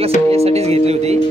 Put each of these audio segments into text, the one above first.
यासाठीच घेतली होती.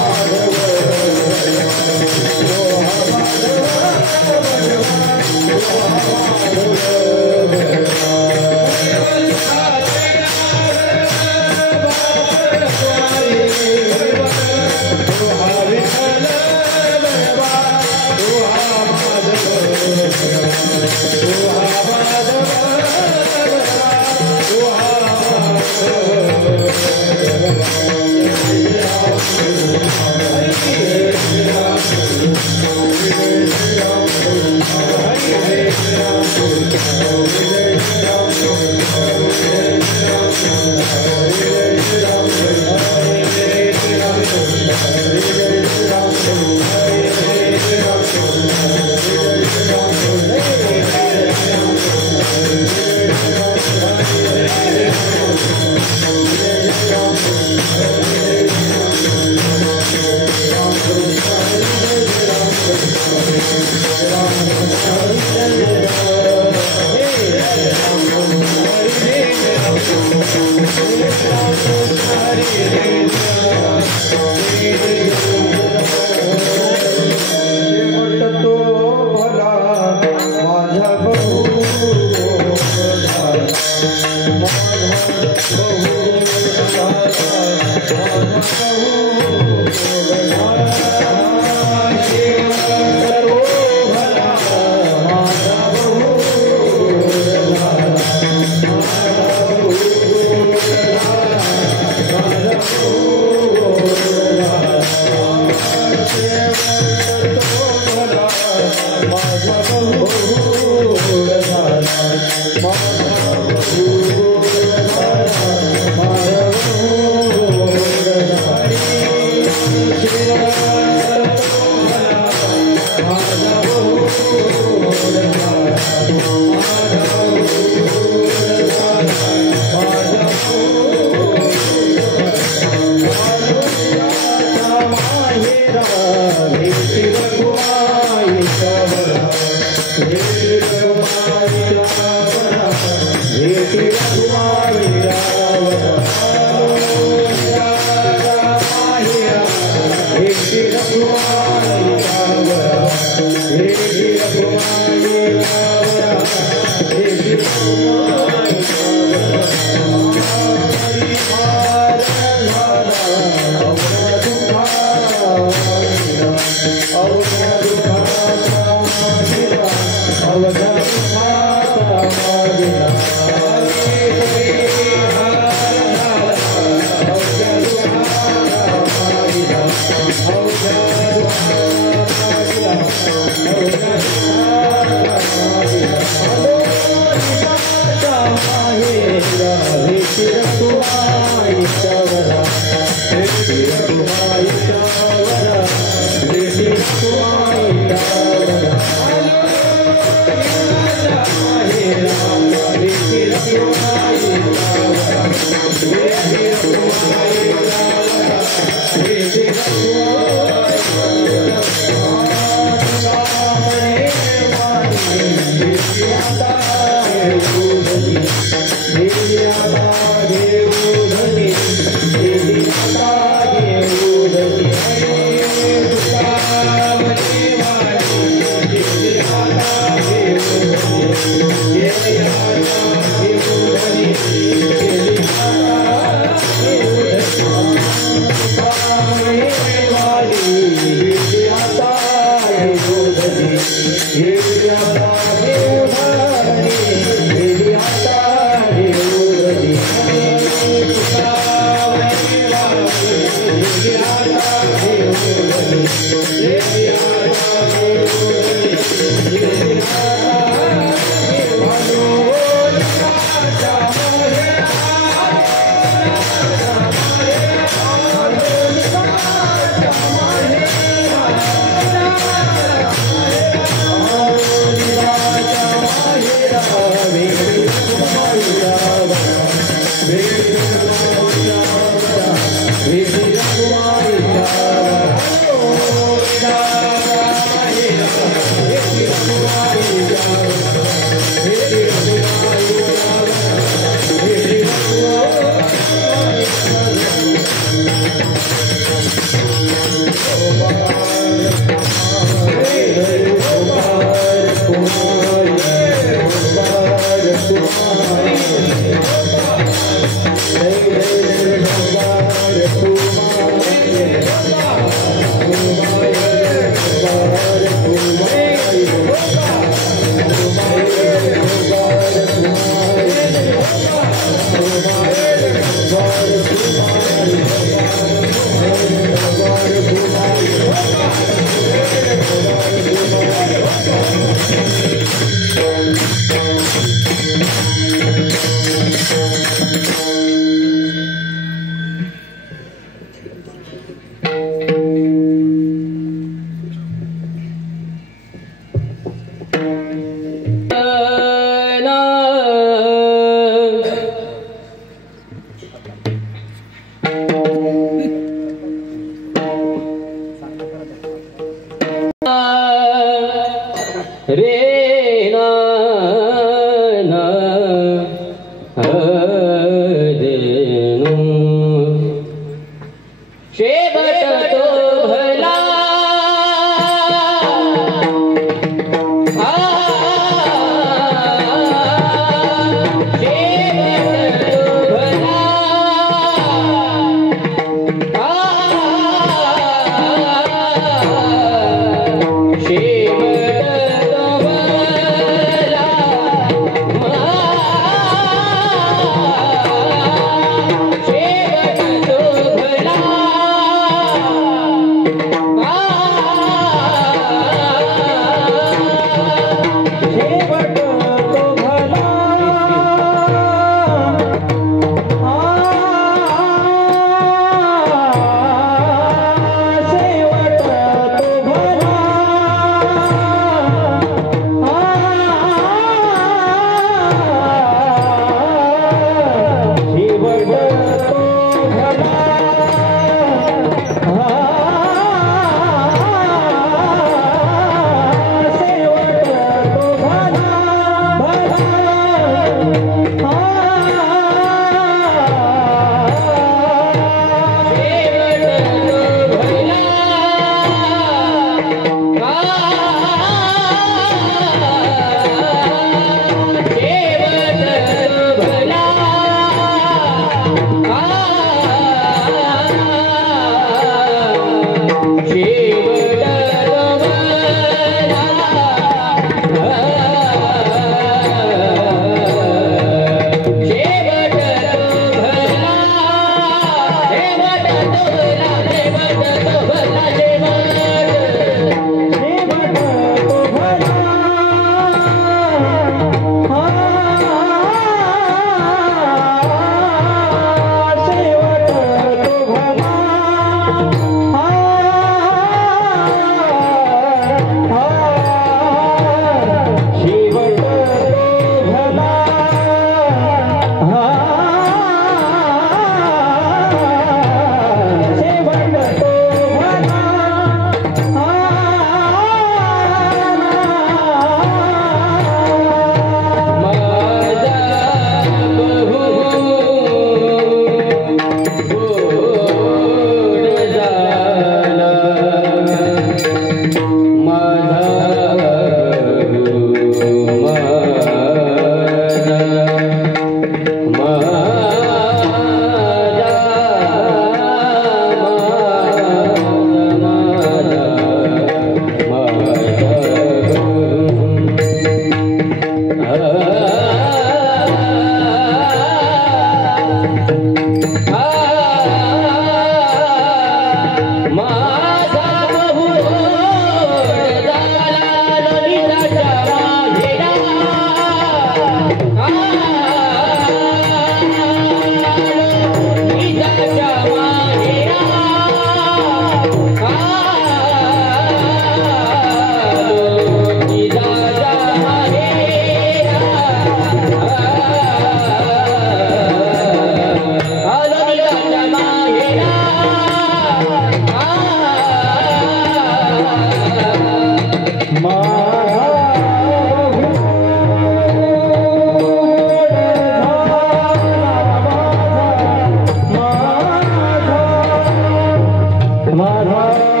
Hare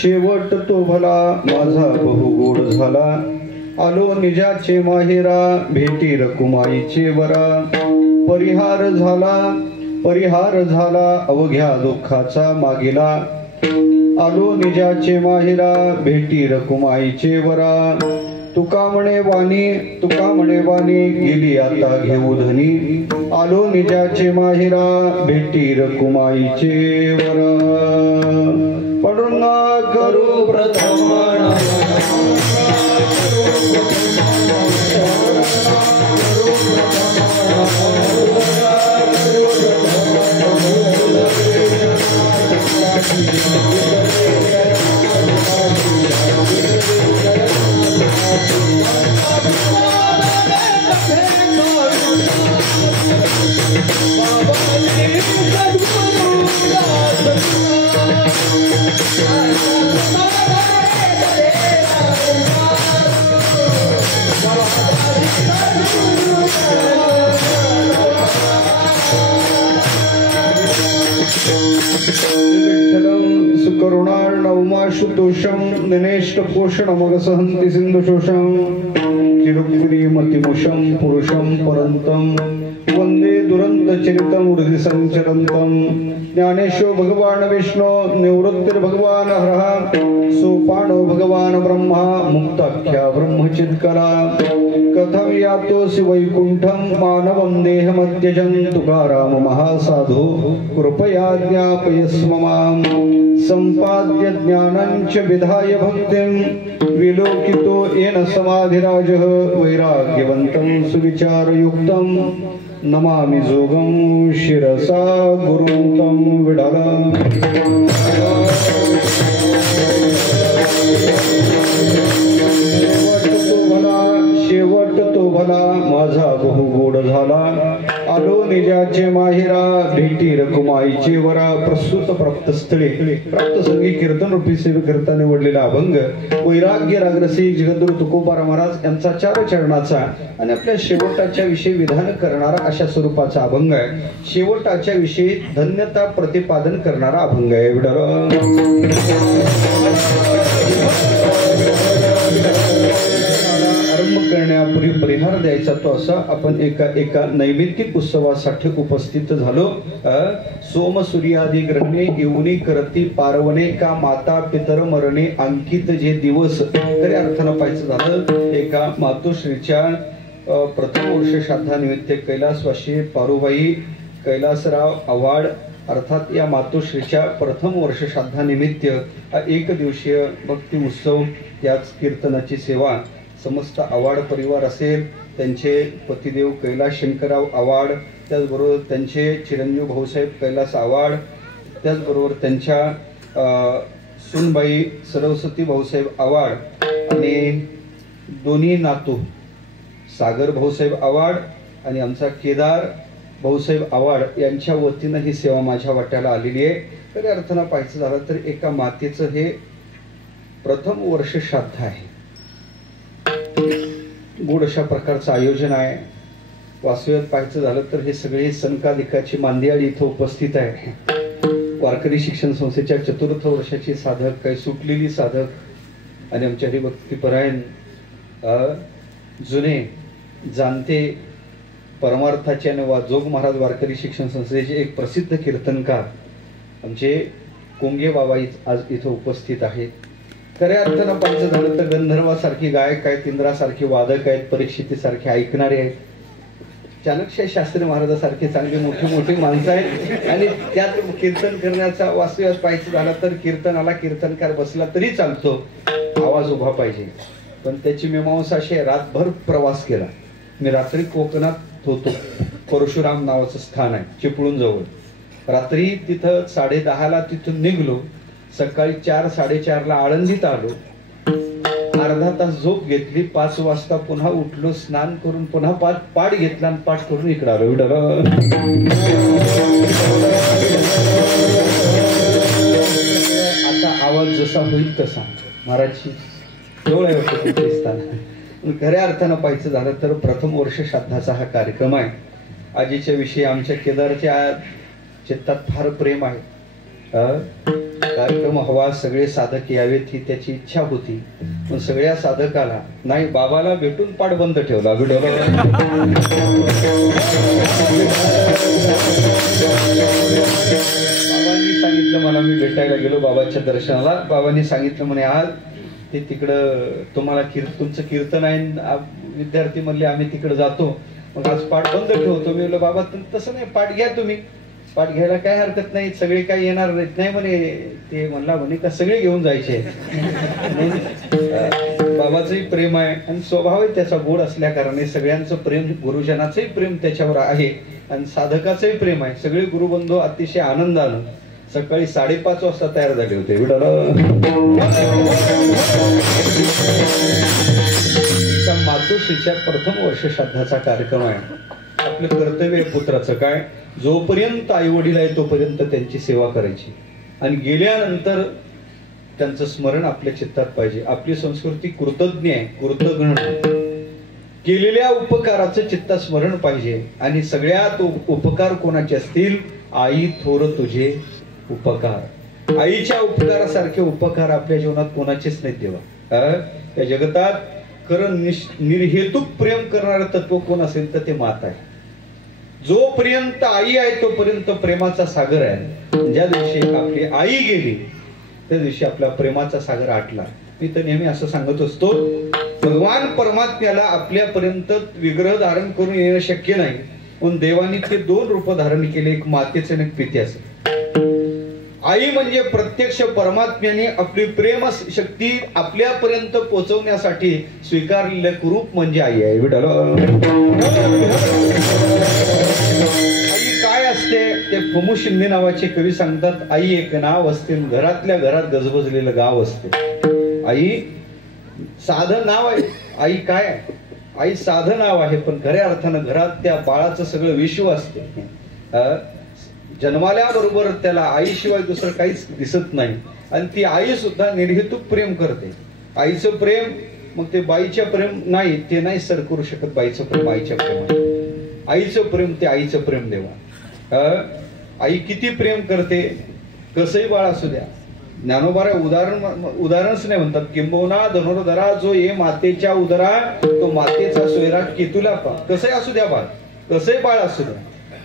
शेवट तो भला माझा बहु गोड झाला, आलो निजाचे माहेरा भेटी रकुमाईचे वरा. परिहार झाला अवघ्या दुःखाचा मागिला, आलो निजाचे माहेरा भेटी रकुमाईचे वरा. तुका म्हणे वाणी गेली आता घेऊ धनी, आलो निजाचे माहेरा भेटी रकुमाईचे वरा. पडुना करू प्रथम सुकरुणार्णवमाशुतोषं निनेष्टपोषणमगसहन्ति सिन्धुशोषं. चिरुक्रिमतिमुषं पुरुषं परन्तं वन्दे दुरन्तचरितं हृदि सञ्चरन्तं. ज्ञानेशो भगवान् विष्णु निवृत्तिर्भगवान् हरः, सोपानो भगवान् ब्रह्मा मुक्ताख्या ब्रह्मचित्कला. कथं यातोऽसि वैकुण्ठं मानवं देहमत्यजन्, तुकाराम महासाधु कृपया ज्ञापयस्व माम्. सम्पाद्य ज्ञानं च विधाय भक्तिं, विलोकितो येन समाधिराजः वैराग्यवन्तं सुविचारयुक्तं. नमामि जोगं शिरसा गुरुं तं विडलं. शेवट तो भला माझा बहु गोड झाला, आलो निजाचे माहेरा भेटी रकुमाईचे वरा. प्रस्तुत प्राप्तस्थळे प्राप्तसंगी कीर्तन रूपी सेवेकरता निवडलेला अभंग वैराग्य रागरसिक जगद्गुरु तुकोबा महाराज यांचा चार चरणाचा आणि आपल्या शेवटाच्या विषयी विधान करणारा अशा स्वरूपाचा अभंग आहे. शेवटाच्या विषयी धन्यता प्रतिपादन करणारा अभंग आहे. आरंभ करण्यापूर्वी परिहार द्यायचा तो असा, आपण एका नैमित्तिक उत्सवासाठी उपस्थित झालो. सोम सूर्यादी ग्रहणे येऊनी करती पारवणे, का माता पितर मरणे अंकित जे दिवस. तरी अर्थानं पाहायचं झालं, एका मातोश्रीच्या प्रथम वर्ष श्राद्धानिमित्त कैलासवासी पारुबाई कैलासराव आव्हाड अर्थात या मातोश्रीच्या प्रथम वर्ष श्राद्धानिमित्त एक दिवसीय भक्ती उत्सव, याच कीर्तनाची सेवा समस्त आव्हाड परिवार असेल, त्यांचे पतिदेव कैलास शंकरराव आव्हाड, त्याचबरोबर त्यांचे चिरंजीव भाऊसाहेब कैलास आव्हाड, त्याचबरोबर त्यांच्या सुनबाई सरस्वती भाऊसाहेब आव्हाड आणि दोन्ही नातू सागर भाऊसाहेब आव्हाड आणि आमचा केदार भाऊसाहेब आव्हाड यांच्या वतीनं ही सेवा माझ्या वाट्याला आलेली आहे. तरी अर्थानं पाहायचं झालं तर एका मातेचं हे प्रथम वर्ष श्राद्ध आहे. गोड अशा प्रकारचं आयोजन आहे. वास्तव्यात पाहायचं झालं तर हे सगळे सनकादिकाची मांदियाळी इथं उपस्थित आहे. वारकरी शिक्षण संस्थेच्या चतुर्थ वर्षाची साधक, काही सुटलेली साधक आणि आमच्या हरिभक्तीपरायण जुने जाणते परमार्थाचे आणि जोग महाराज वारकरी शिक्षण संस्थेचे एक प्रसिद्ध कीर्तनकार आमचे कोंगे बाबा आज इथं उपस्थित आहेत. खऱ्या अर्थानं पाहायचं झालं तर गंधर्वासारखी गायक आहेत, इंद्रासारखी वादक आहेत, परीक्षितीसारखे ऐकणारे आहेत, चाणक्य शास्त्री महाराजासारखे चांगली मोठी मोठी माणसं आहेत. आणि त्यात कीर्तन करण्याचा वास्तव्यात पाहायचं झालं तर कीर्तनाला कीर्तनकार बसला तरी चालतो, आवाज उभा पाहिजे. पण त्याची मीमांसा अशी रातभर प्रवास केला. मी रात्री कोकणात होतो, परशुराम नावाचं स्थान आहे चिपळूण जवळ. रात्री तिथं 10:30ला तिथून निघलो, सकाळी 4-4:30ला आळंदीत आलो. अर्धा तास झोप घेतली, 5 वाजता पुन्हा उठलो, स्नान करून पुन्हा पाठ घेतला आणि पाठ करून इकडे आलो. आता आवाज जसा होईल तसा महाराजची डोळे होते. खऱ्या अर्थानं पाहायचं झालं तर प्रथम वर्ष श्राद्धाचा हा कार्यक्रम आहे. आजीच्या विषयी आमच्या केदारच्या चित्तात फार प्रेम आहे. कार्यक्रम हवा, सगळे साधक यावेत ही त्याची इच्छा होती, पण सगळ्या साधकाला नाही, बाबाला भेटून पाठ बंद ठेवला. बाबांनी सांगितलं मला, मी भेटायला गेलो बाबाच्या दर्शनाला, बाबांनी सांगितलं म्हणे आज ते तिकडं तुम्हाला तुमचं कीर्तन आहे, विद्यार्थी म्हणले आम्ही तिकडे जातो, मग आज पाठ बंद ठेवतो. मी म्हणलं बाबा तसं नाही, पाठ घ्या तुम्ही, पाठ घ्यायला काय हरकत नाही, सगळे काही येणार नाही म्हणे. ते म्हणला म्हणे का सगळे घेऊन जायचे. बाबाचंही प्रेम आहे आणि स्वभाव आहे त्याचा गोड असल्या कारणाने सगळ्यांचं प्रेम, गुरुजनाचंही प्रेम त्याच्यावर आहे आणि साधकाचंही प्रेम आहे. सगळे गुरुबंधू अतिशय आनंदानं सकाळी 5:30 वाजता तयार झाले होते. मातोश्रीच्या प्रथम वर्ष श्राद्धाचा कार्यक्रम आहे. आपलं कर्तव्य पुत्राचं काय, जोपर्यंत आई वडील आहे तोपर्यंत त्यांची सेवा करायची आणि गेल्यानंतर त्यांचं स्मरण आपल्या चित्तात पाहिजे. आपली संस्कृती कृतज्ञ आहे, कृतज्ञ केलेल्या उपकाराचं चित्तात स्मरण पाहिजे. आणि सगळ्यात उपकार कोणाचे असतील, आई थोर तुझे उपकार. आईच्या उपकारासारखे उपकार आपल्या जीवनात कोणाचेच नाहीत देवा. या जगतात खरं निर्हेतुक प्रेम करणारं तत्व कोण असेल तर ते माता आहे. जोपर्यंत आई आहे तोपर्यंत प्रेमाचा सागर आहे. ज्या दिवशी आपली आई गेली त्या दिवशी आपला प्रेमाचा सागर आटला. मी तर नेहमी असं सांगत असतो, भगवान परमात्म्याला आपल्यापर्यंत विग्रह धारण करून येणं शक्य नाही, पण देवानी ते 2 रूप धारण केले, एक मातेचं आणि एक पित्याचं. आई म्हणजे प्रत्यक्ष परमात्म्याने आपली प्रेम शक्ती आपल्यापर्यंत पोहोचवण्यासाठी स्वीकारलेलं रूप म्हणजे आई आहे. आई काय असते ते फमू शिंदे नावाचे कवी सांगतात, आई एक नाव असते, घरातल्या घरात गजबजलेलं गाव असते. आई साधं नाव आहे. आई काय, आई साधं नाव आहे, पण खऱ्या अर्थानं घरात त्या बाळाचं सगळं विश्व असते. जन्माल्याबरोबर त्याला आईशिवाय दुसरं काहीच दिसत नाही आणि ती आई सुद्धा निर्हेतुक प्रेम करते. आईचं प्रेम मग ते बाईच्या प्रेम नाही, ते नाही सर करू शकत. बाईचं प्रेम आईच्या प्रेम, आईचं प्रेम ते आईचं प्रेम देवा. आई किती प्रेम करते, कसंही बाळ असू द्या. ज्ञानोबारा उदाहरणच नाही म्हणतात, किंबहुना धनुर्धरा जो ये मातेच्या उदरा, तो मातेचा सोयरा केतुला पा. कसंही असू द्या बाळ, कसंही बाळ असू द्या,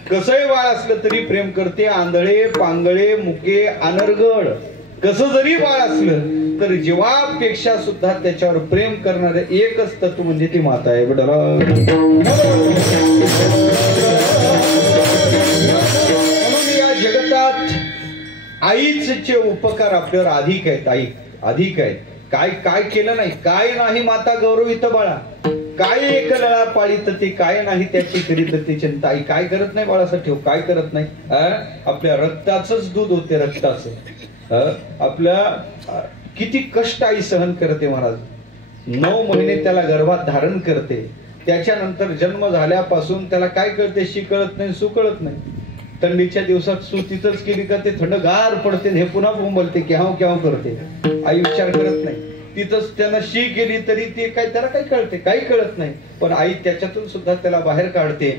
कसंही बाळ असलं तरी प्रेम करते. आंधळे पांगळे मुके अनर्गळ कसं जरी बाळ असलं तर जीवापेक्षा सुद्धा त्याच्यावर प्रेम करणारे एकच तत्व म्हणजे ती माता आहे. म्हणून या जगतात आईचे उपकार आपल्यावर अधिक आहेत, अधिक आहेत. काय काय केलं नाही, काय नाही माता गौरवित बाळा, काय एक लळा पाळीत ती, काय नाही त्याची करीत ती चिंता. आई काय करत नाही बाळासाठी, काय करत नाही. आपल्या रक्ताचंच दूध होते, रक्ताचं. आपल्या किती कष्ट आई सहन करते महाराज. 9 महिने त्याला गर्भात धारण करते, त्याच्यानंतर जन्म झाल्यापासून त्याला काय कळते, शी कळत नाही, सू कळत नाही. थंडीच्या दिवसात सू तिथंच केली का ते थंडगार पडते, हे पुन्हा बोंबलते, केव्हा केव्हा करते. आई विचार करत नाही. तिथंच त्यानं शी केली तरी ते काय, त्याला काय कळते, काही कळत नाही. पण आई त्याच्यातून सुद्धा त्याला बाहेर काढते.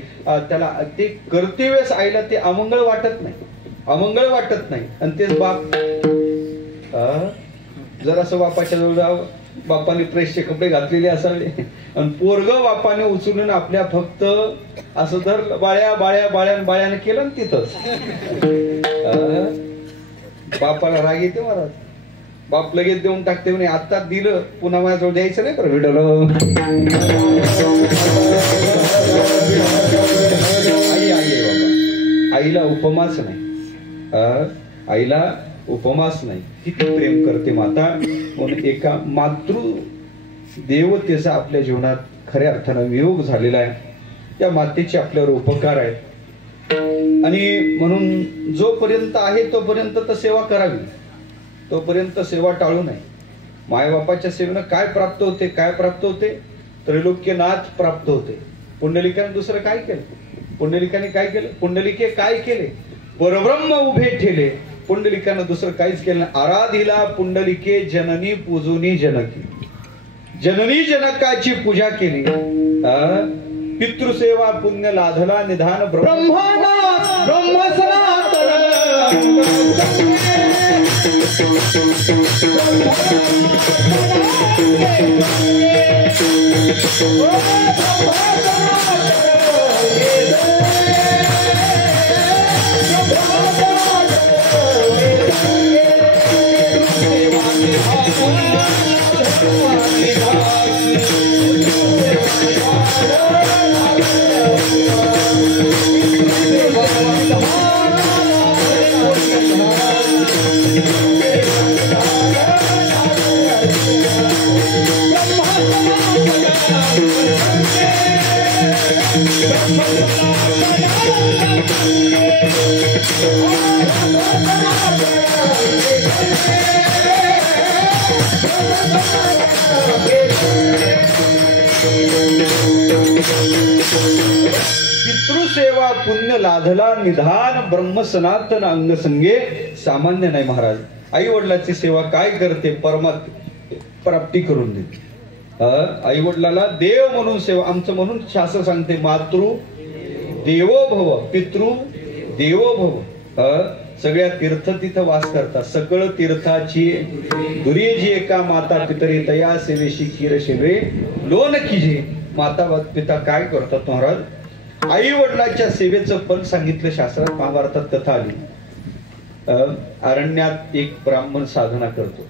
त्याला ते करते वेळेस आईला ते अमंगळ वाटत नाही, अमंगळ वाटत नाही. आणि तेच बाप जर असं बापाच्या जवळ, बापाने प्रेसचे कपडे घातलेले असावे आणि पोरग बापाने उचलून आपल्या फक्त असं तर बाळ्या बाळ्या बाळ्यान बाळ्याने केलं ना तिथंच, बापाला राग येते महाराज. बाप लगेच देऊन टाकते म्हणे, आता दिलं पुन्हा माझ्याजवळ द्यायचं नाही बरं व्हिडिओला. आई आहे बाबा, आईला उपमाच नाही, आईला उपमास नाही. किती प्रेम करते माता. म्हणून एका मातृ देवतेचा आपल्या जीवनात खऱ्या अर्थानं वियोग झालेला आहे. त्या मातेचे आपल्यावर उपकार आहेत आणि म्हणून जोपर्यंत आहे तोपर्यंत तर सेवा करावी, तोपर्यंत सेवा टाळू नये. मायबापाच्या सेवेनं काय प्राप्त होते, काय प्राप्त होते, त्रैलोक्यनाथ प्राप्त होते. पुंडलिकाने दुसरं काय केलं, पुंडलिकाने काय केलं, पुंडलिके काय केले, परब्रह्म उभे ठेले. पुंडलिकानं दुसरं काहीच केलं नाही. आराधिला पुंडलिके जननी पूजोनी जनकी, जननी जनकाची पूजा केली. पितृसेवा पुण्य लाधला निधान ब्रह्म सनातन पितृसेवा पुण्य लाधला निधान ब्रह्म सनातन अंग संगे सामान्य नाही महाराज. आई वडिलाची सेवा काय करते? परमात्मा प्राप्ती करून देते. आई वडिलाला देव म्हणून सेवा. आमचं म्हणून शास्त्र सांगते मातृ देवो भव पितृ देवो भव. सगळ्या तीर्थ तिथं वास करतात. सकळ तीर्थाची दुरी जी एका माता पितरी तया सेवेशी खीर शेवे लोन किजे. माता पिता काय करतात महाराज? आई वडिलांच्या सेवेचं फल सांगितलं शास्त्रात. महाभारतात कथा आली. अरण्यात एक ब्राह्मण साधना करतो.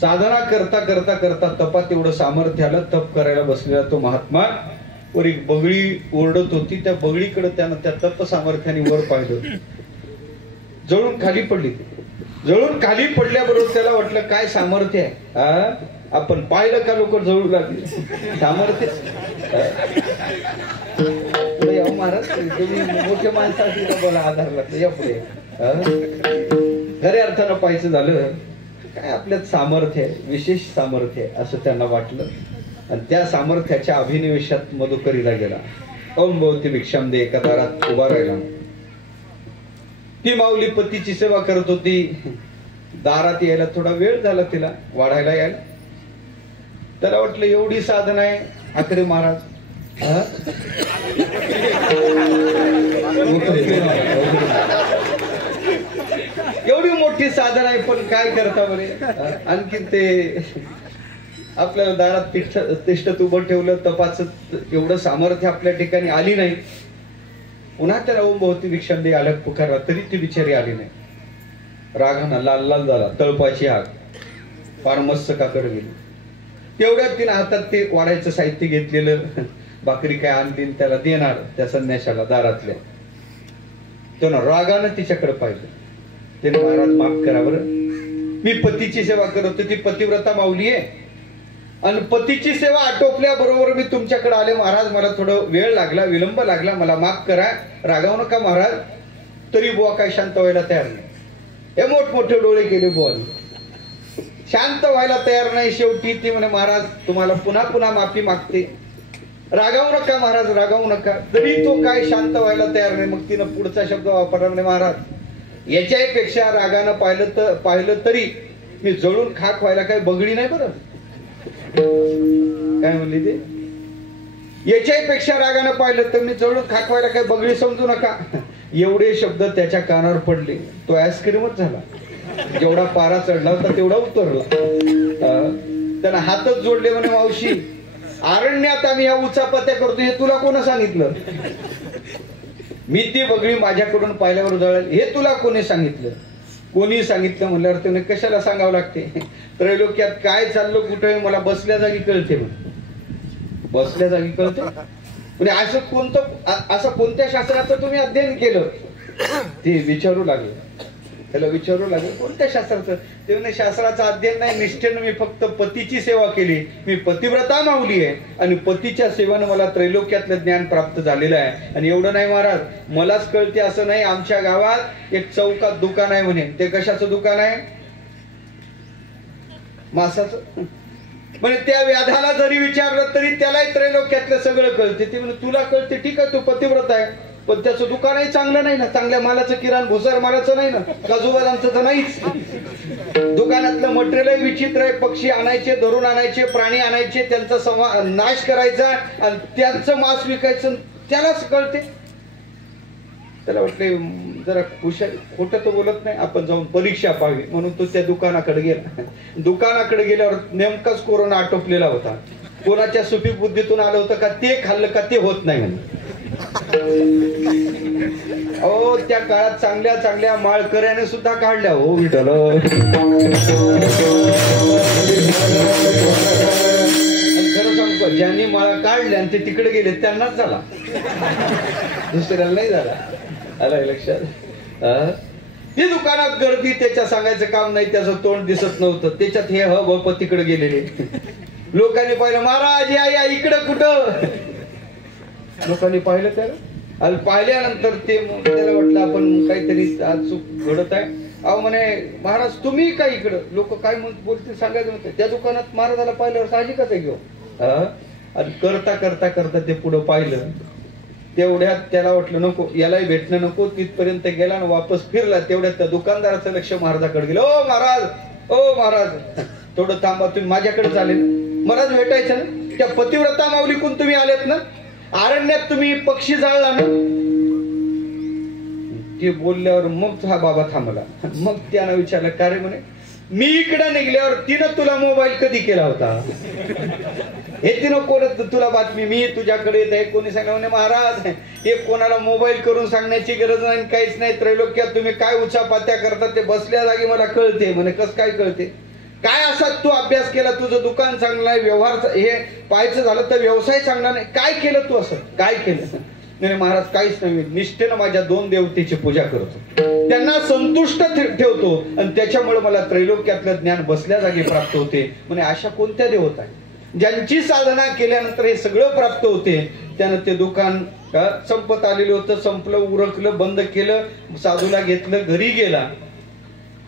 साधना करता करता करता तपात एवढं सामर्थ्य आलं. तप करायला बसलेला तो महात्मा वर एक बगळी ओरडत होती. त्या बगळीकडे त्यानं त्या तप सामर्थ्याने वर पाहिलं. जळून खाली पडली. जळून खाली पडल्याबरोबर त्याला वाटलं काय सामर्थ्य आहे. आपण पाहिलं का लोक जळू लागले. सामर्थ्य महाराज तुम्ही मोठ्या माणसाची बोला आधार लागतो. या पुढे खऱ्या अर्थानं पाहायचं झालं काय आपल्यात सामर्थ्य आहे, विशेष सामर्थ्य आहे असं त्यांना वाटलं. आणि त्या सामर्थ्याच्या अभिनिवेशात मधुकरीला गेला. ओम भवती भिक्षाम दे. एका दारात उभा राहिला. ती माऊली पतीची सेवा करत होती. दारात यायला थोडा वेळ झाला तिला वाढायला यायला. त्याला वाटलं एवढी साधना आहे आकडे महाराज. एवढी मोठी साधना आहे पण काय करता बरे. आणखी ते आपल्याला दारात तिष्ठत उभं ठेवलं. तपासत एवढं सामर्थ्य आपल्या ठिकाणी आली नाही. पुन्हा त्याला ओम भवती भिक्षाम दे अलग पुकारला तरी ती बिचारी आली नाही. रागाना लाल लाल झाला. तळपाची हाक फार मस्तकाकडे गेली. तेवढ्यात तिने हातात ते वाढायचं साहित्य घेतलेलं. भाकरी काय आणली त्याला देणार त्या संन्याशाला दारातल्या. त्यानं रागानं तिच्याकडे पाहिलं. त्याने महाराज माफ करा बरं. मी पतीची सेवा करत होती. ती पतिव्रता माऊली आहे आणि पतीची सेवा आटोपल्याबरोबर मी तुमच्याकडे आले महाराज. मला थोडं वेळ लागला, विलंब लागला. मला माफ करा. रागावू नका महाराज. तरी बुवा काय शांत व्हायला तयार नाही. हे मोठमोठे डोळे केले बुवा. शांत व्हायला तयार नाही. शेवटी ती म्हणे महाराज तुम्हाला पुन्हा पुन्हा माफी मागते. रागावू नका महाराज, रागावू नका. तरी तो काय शांत व्हायला तयार नाही. मग तिनं पुढचा शब्द वापरला म्हणे महाराज याच्यापेक्षा रागानं पाहिलं तरी मी जळून खाक व्हायला काय बगडी नाही बरं. काय म्हणली ते? याच्यापेक्षा रागानं पाहिलं तर मी जळून खाक व्हायला काय बगडी समजू नका. एवढे शब्द त्याच्या कानावर पडले. तो आईस्क्रीमच झाला. जेवढा पारा चढला होता तेवढा उतरला. त्यानं हातच जोडले म्हणे मावशी अरण्यात आम्ही ह्या उचापत्या करतो हे तुला कोण सांगितलं? मी ती बगळी माझ्याकडून पाहिल्यावर जळेल हे तुला कोणी सांगितलं? कोणी सांगितलं म्हणल्यावर त्याने कशाला सांगावं लागते. त्रैलोक्यात काय चाललं कुठे मला बसल्या जागी कळते. बसल्या जागी कळते म्हणजे असं कोणत्या शास्त्राचं तुम्ही अध्ययन केलं ते विचारू लागले. त्याला विचारू लागले कोणत्या शास्त्राचं? ते म्हणे शास्त्राचं अध्ययन नाही, निष्ठेनं मी फक्त पतीची सेवा केली. मी पतिव्रता माऊली आहे आणि पतीच्या सेवेनं मला त्रैलोक्यातलं ज्ञान प्राप्त झालेलं आहे. आणि एवढं नाही महाराज मलाच कळते असं नाही. आमच्या गावात एक चौकात दुकान आहे म्हणे. ते कशाचं दुकान आहे? मासाचं. म्हणजे त्या व्याधाला जरी विचारलं तरी त्यालाही त्रैलोक्यातलं सगळं कळते. ते म्हणजे तुला कळते ठीक आहे तू पतिव्रत आहे पण त्याचं दुकानही चांगलं नाही ना. चांगल्या मालाचं किराण भुसार मालाचं नाही ना. काजू बदामचं तर नाहीच. दुकानातलं मटेरियल विचित्र आहे. पक्षी आणायचे, धरून आणायचे, प्राणी आणायचे, त्यांचा नाश करायचा आणि त्यांचं मांस विकायचं त्यालाच कळते. त्याला वाटले जरा हुशार, खोटं तर बोलत नाही, आपण जाऊन परीक्षा पाहावी म्हणून तो त्या दुकानाकडे गेला. दुकानाकडे गेल्यावर नेमकाच कोरोना आटोपलेला होता. कोणाच्या सुपीक बुद्धीतून आलं होतं का ते खाल्लं का ते होत नाही म्हणे. अहो त्या काळात चांगल्या चांगल्या माळकऱ्याने सुद्धा काढल्या हो विठ्ठल. खरं सांगतो, ज्यांनी माळा काढल्या आणि ते तिकडे गेले त्यांनाच झाला, दुसऱ्याला नाही झाला. आलं लक्षात? ते दुकानात गर्दी, त्याच्या सांगायचं काम नाही, त्याचं तोंड दिसत नव्हतं, त्याच्यात हे ह तिकडे गेलेले. लोकांनी पाहिलं, महाराज या इकडं कुठं. लोकांनी पाहिलं त्याला, आणि पाहिल्यानंतर ते त्याला वाटलं आपण काहीतरी आज चूक घडत आहे. अहो म्हणे, महाराज तुम्ही काय इकडं, लोक काय बोलतील सांगायचं नव्हतं. त्या दुकानात महाराजाला पाहिल्यावर साहजिकच आहे घेऊ. आणि करता करता करता ते पुढं पाहिलं, तेवढ्यात त्याला वाटलं नको, यालाही भेटणं नको, तिथपर्यंत गेला आणि वापस फिरला. तेवढ्यात त्या दुकानदाराचं लक्ष महाराजाकडे गेलं. ओ महाराज, ओ महाराज, थोडं थांबा, तुम्ही माझ्याकडे चालेल, महाराज भेटायचं ना. त्या पतिव्रता माऊलीकून तुम्ही आलेत ना, अरण्यात तुम्ही पक्षी जाळला ना. ते बोलल्यावर मग हा बाबा थांबला. मग त्यानं विचारलं, का रे? म्हणे, मी इकडे निघल्यावर तिनं तुला मोबाईल कधी केला होता? हे तिनं कोण तुला बातमी, मी तुझ्याकडे येत आहे कोणी सांगणार? म्हणे, महाराज हे कोणाला मोबाईल करून सांगण्याची गरज नाही, काहीच नाही. त्रैलोक्यात तुम्ही काय उचापात्या करता ते बसल्या जागी मला कळते. म्हणे, कस काय कळते? काय असा तू अभ्यास केला, तुझं दुकान चांगलं नाही, व्यवहार हे पाहायचं झालं तर व्यवसाय चांगला नाही, काय केलं तू? असं काय केलं? नाही महाराज, काहीच नाही, निष्ठेनं माझ्या 2 देवतेची पूजा करतो, त्यांना संतुष्ट ठेवतो, आणि त्याच्यामुळे मला त्रैलोक्यातलं ज्ञान बसल्या जागी प्राप्त होते. म्हणजे अशा कोणत्या देवता आहेत ज्यांची साधना केल्यानंतर हे सगळं प्राप्त होते? त्यानं ते दुकान संपत आलेलं होतं, संपलं, उरकलं, बंद केलं, साधूला घेतलं, घरी गेला.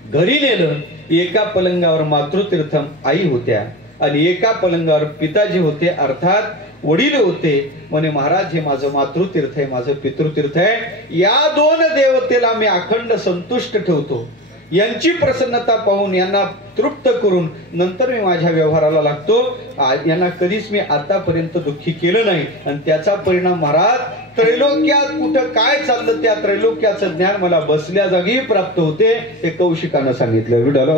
घरी नेलं. एका पलंगावर मातृतीर्थम आई होत्या आणि एका पलंगावर पिताजी होते, अर्थात वडील होते. म्हणे, महाराज हे माझं मातृतीर्थ आहे, माझं पितृतीर्थ आहे, या 2 देवतेला मी अखंड संतुष्ट ठेवतो. यांची प्रसन्नता पाहून यांना तृप्त करून नंतर मी माझ्या व्यवहाराला लागतो. यांना कधीच मी आतापर्यंत दुःखी केलं नाही. आणि त्याचा परिणाम महाराज, त्रैलोक्यात कुठं काय चाललं त्या त्रैलोक्याचं ज्ञान मला बसल्या जागी प्राप्त होते. हे कौशिकानं सांगितलं. विठ्ठल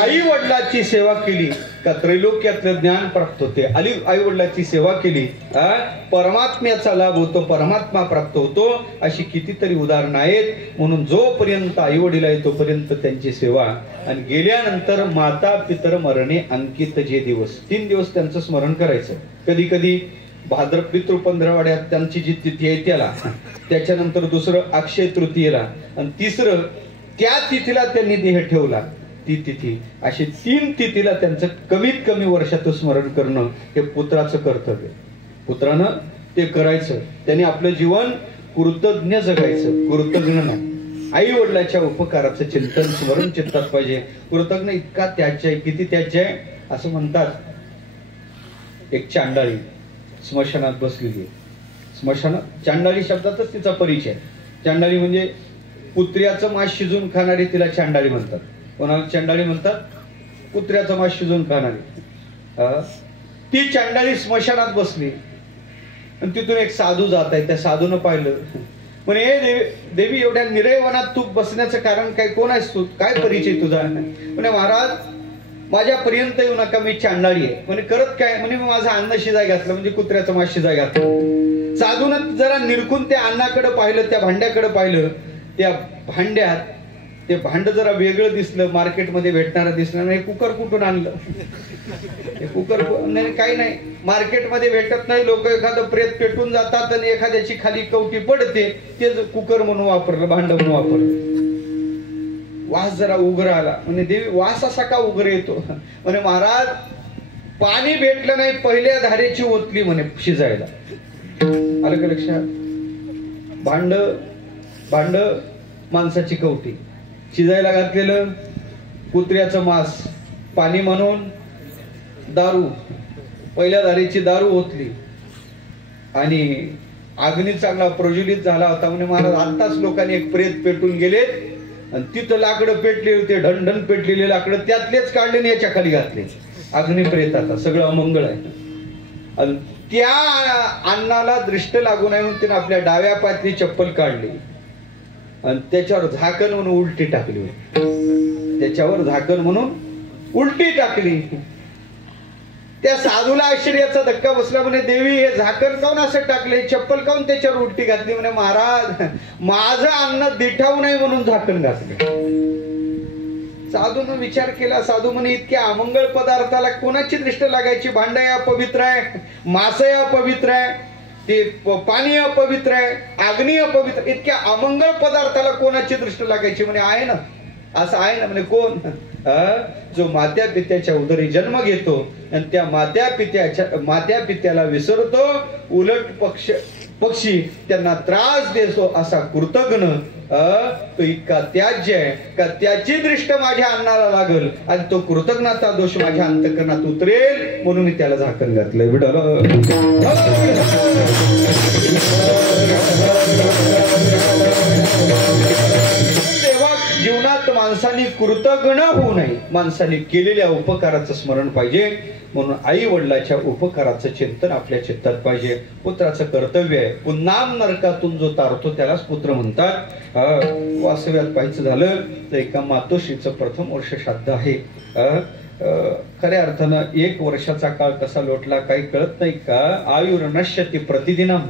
आई वडिलाची सेवा केली का त्रैलोक्यातलं ज्ञान प्राप्त होते. आई वडिलाची सेवा केली परमात्म्याचा लाभ होतो, परमात्मा प्राप्त होतो. अशी कितीतरी उदाहरणं आहेत. म्हणून जोपर्यंत आई वडील आहे तोपर्यंत त्यांची सेवा. आणि गेल्यानंतर माता पितर मरणे अंकित जे दिवस, 3 दिवस त्यांचं स्मरण करायचं. कधी कधी पितृ पंधरवड्यात त्यांची जी तिथी आहे त्याला, त्याच्यानंतर दुसरं अक्षय तृतीयेला, आणि तिसरं त्या तिथीला त्यांनी देह ठेवला ती तिथी. अशी 3 तिथीला त्यांचं कमीत कमी वर्षातून स्मरण करणं हे पुत्राचं कर्तव्य. पुत्रानं ते करायचं. त्यांनी आपलं जीवन कृतज्ञ जगायचं, कृतज्ञ नाही. आई वडिलाच्या उपकाराचं चिंतन स्मरण चित्तात पाहिजे. कृतज्ञ इतका त्याज्य आहे, किती त्याज्य आहे असं म्हणतात. एक चांडाळी स्मशानात बसलेली आहे. स्मशानात, चांडाळी शब्दातच तिचा परिचय. चांडाळी म्हणजे कुत्र्याचं मांस शिजून खाणारी, तिला चांडाळी म्हणतात. कोणाला चांडाळी म्हणतात? कुत्र्याचं मांस शिजून खाणारी. ती चांडाळी स्मशानात बसली आणि तिथून एक साधू जात आहे. त्या साधूनं पाहिलं. म्हणे, हे देवी एवढ्या निरयवनात तू बसण्याचं कारण काय? कोण आहेस तू? काय परिचय तुझा? म्हणे, महाराज माझ्यापर्यंत येऊ नका, मी चांडाळी आहे. म्हणे, करत काय? म्हणे, मी माझं अन्न शिजाय घातलं, म्हणजे कुत्र्याचं मांस शिजाय घातलं. साधूनं जरा निरखून त्या अन्नाकडे पाहिलं, त्या भांड्याकडे पाहिलं. त्या भांड्यात ते भांड जरा वेगळं दिसलं, मार्केटमध्ये भेटणारं दिसलं. हे कुकर कुठून आणलं? हे कुकर नाही, काही नाही, मार्केटमध्ये भेटत नाही. लोक एखादं प्रेत पेटून जातात आणि एखाद्याची खाली कवटी पडते, तेच कुकर म्हणून वापरलं, भांड म्हणून वापरलं. वास जरा उग्र आला. म्हणजे देवी वास असा का उग्र येतो? म्हणे, महाराज पाणी भेटलं नाही, पहिल्या धारेची ओतली म्हणे शिजायला. आलं का लक्षात? भांड माणसाची कवटी, शिजायला घातलेलं कुत्र्याचं मांस, पाणी म्हणून दारू, पहिल्या धारेची दारू ओतली आणि अग्नी चांगला प्रज्वलित झाला होता. म्हणजे महाराज आत्ताच लोकांनी एक प्रेत पेटून गेलेत आणि तिथं लाकडं पेटले होते, ढणढण पेटलेले लाकडं, त्यातलेच काढले आणि याच्या खाली घातले. अग्नी प्रेत आता सगळं अमंगळ आहे. आणि त्या अन्नाला दृष्ट लागू नये म्हणून तिने आपल्या डाव्या पायातली चप्पल काढली आणि त्याच्यावर झाकण म्हणून उलटी टाकली. त्याच्यावर झाकण म्हणून उलटी टाकली. त्या साधूला आश्चर्याचा धक्का बसला. म्हणे देवी हे झाकण काऊन असं टाकले, चप्पल काऊन त्याच्यावर उलटी घातली. म्हणे महाराज माझं अन्न दिठावू नये म्हणून झाकण घातले. साधून विचार केला. साधू म्हणे इतक्या अमंगळ पदार्थाला कोणाची दृष्ट लागायची. भांड अपवित्र आहे, मास अपवित्र आहे, ते पाणी अपवित्र आहे, अग्नी अपवित्र, इतक्या अमंगळ पदार्थाला कोणाची दृष्ट लागायची. म्हणे आहे ना, असं आहे ना. म्हणे कोण? जो मात्या पित्याच्या उदरी जन्म घेतो आणि त्या मात्या पित्याला विसरतो, उलट पक्षी त्यांना त्रास देतो, असा कृतघ्न तो इतका त्याज्य आहे का त्याची दृष्ट माझ्या अन्नाला लागल आणि तो कृतज्ञता दोष माझ्या अंतकरणात उतरेल म्हणून मी त्याला झाकण घातलंय. तेव्हा जीवनात माणसाने कृतज्ञ होऊ नये. माणसाने केलेल्या उपकाराचं स्मरण पाहिजे. म्हणून आई वडिलाच्या उपकाराचं चिंतन आपल्या चित्तात पाहिजे. पुत्राचं कर्तव्य आहे. पुन्नाम नरकातून जो तारतो त्यालाच पुत्र म्हणतात. वास्तव्यात पाहायचं झालं तर एका मातोश्रीचं प्रथम वर्ष श्राद्ध आहे. खऱ्या अर्थानं 1 वर्षाचा काळ कसा लोटला काही कळत नाही का. आयुर्नश्यति प्रतिदिनम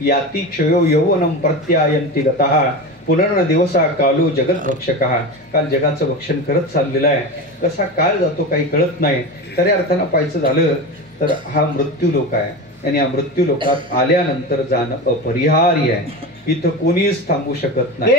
याती क्षयो यौवनम प्रत्यायन्ति गतः पुनर्न दिवसा कालो जगद्भक्षकः. काल जगाचं भक्षण करत चाललेला आहे. कसा काळ जातो काही कळत नाही. खऱ्या अर्थानं पाहायचं झालं तर हा मृत्यू लोक आहे आणि या मृत्यू लोकात आल्यानंतर जाणं अपरिहार्य आहे. इथं कोणीच थांबू शकत नाही.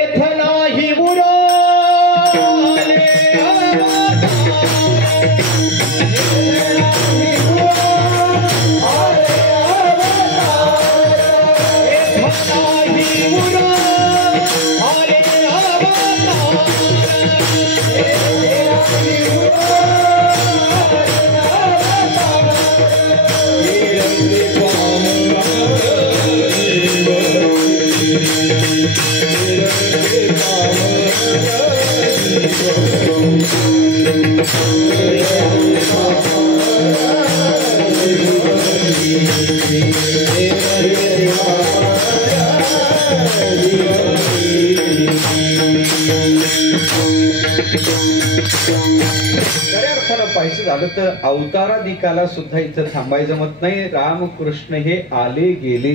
पाहायचं झालं तर अवताराधिकाला सुद्धा इथं थांबाय जमत नाही. रामकृष्ण हे आले गेले.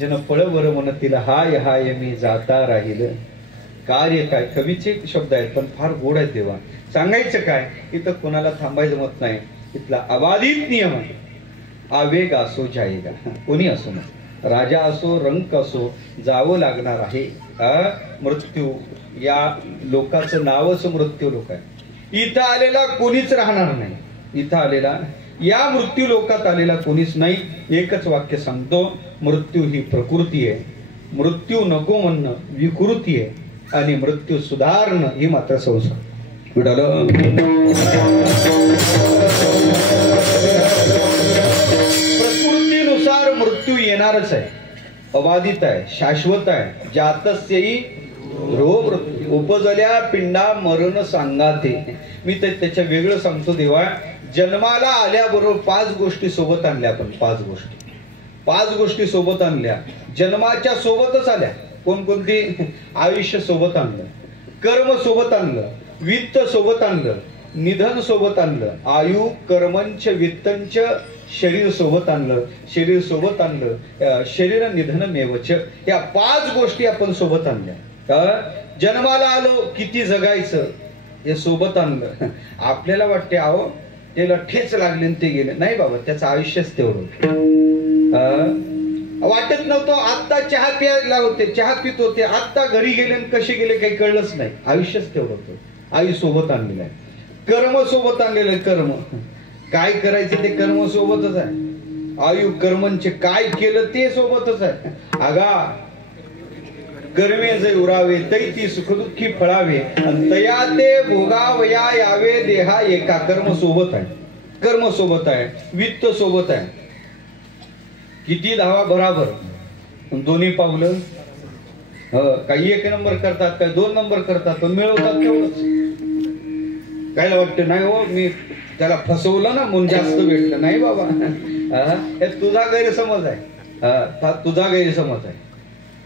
जन फळवर म्हणतील हाय हाय मी जाता राहील. कार्य काय कवीचे शब्द आहेत पण फार गोड आहेत. देवा सांगायचं काय इथं कोणाला थांबाय जमत नाही. इथला अबाधित नियम आहे. आवेग असो जाएगा, कोणी असो ना, राजा असो रंक असो, जावं लागणार आहे. मृत्यू या लोकांचं नावच मृत्यू लोक आहे. इथं आलेला कोणीच राहणार नाही. इथं आलेला या मृत्यू लोकात आलेला कोणीच नाही. एकच वाक्य सांगतो, मृत्यू ही प्रकृती आहे. मृत्यू नको म्हणणं विकृती आहे आणि मृत्यू सुधारणं ही मात्र संसार. प्रकृतीनुसार मृत्यू येणारच आहे. अबाधित आहे, शाश्वत आहे. जातस्यही ध्रुव उपजल्या पिंडा मरण सांगाते. मी तर त्याच्या वेगळं सांगतो. देवा जन्माला आल्याबरोबर 5 गोष्टी सोबत आणल्या. आपण 5 गोष्टी सोबत आणल्या. जन्माच्या सोबतच आल्या. कोणकोणती? आयुष्य सोबत आणलं, कर्म सोबत आणलं, वित्त सोबत आणलं, निधन सोबत आणलं, आयु कर्मंच वित्तंच शरीर सोबत आणलं, शरीर सोबत आणलं, शरीर निधन मेवच. या 5 गोष्टी आपण सोबत आणल्या. जन्माला आलो किती जगायचं हे सोबत आणलं. आपल्याला वाटते अहो त्याला ठेच लागले ते गेले. नाही बाबा, त्याचं आयुष्यच तेवढं. वाटत नव्हतं. आत्ता चहा प्यायला होते, चहा पित होते, आत्ता घरी गेले कसे गेले काही कळलंच नाही. आयुष्यच तेवढं होतं. आयु सोबत आणलेलं आहे. कर्म सोबत आणलेलं आहे. कर्म काय करायचं ते कर्म सोबतच आहे. आयु कर्मंचे काय केलं ते सोबतच आहे. आगा कर्मे जे उरावे तैती सुखदुःखी फळावे तया ते भोगावया यावे देहा एका. कर्म सोबत आहे, कर्म सोबत आहे, वित्त सोबत आहे. किती धावा बराबर, दोन्ही पावलं. काही 1 नंबर करतात, काही 2 नंबर करतात, पण मिळवतात तेवढंच. कायला वाटतं नाही हो मी त्याला फसवलं ना म्हणून जास्त भेटलं. नाही बाबा, हे तुझा गैरसमज आहे. तुझा गैरसमज आहे.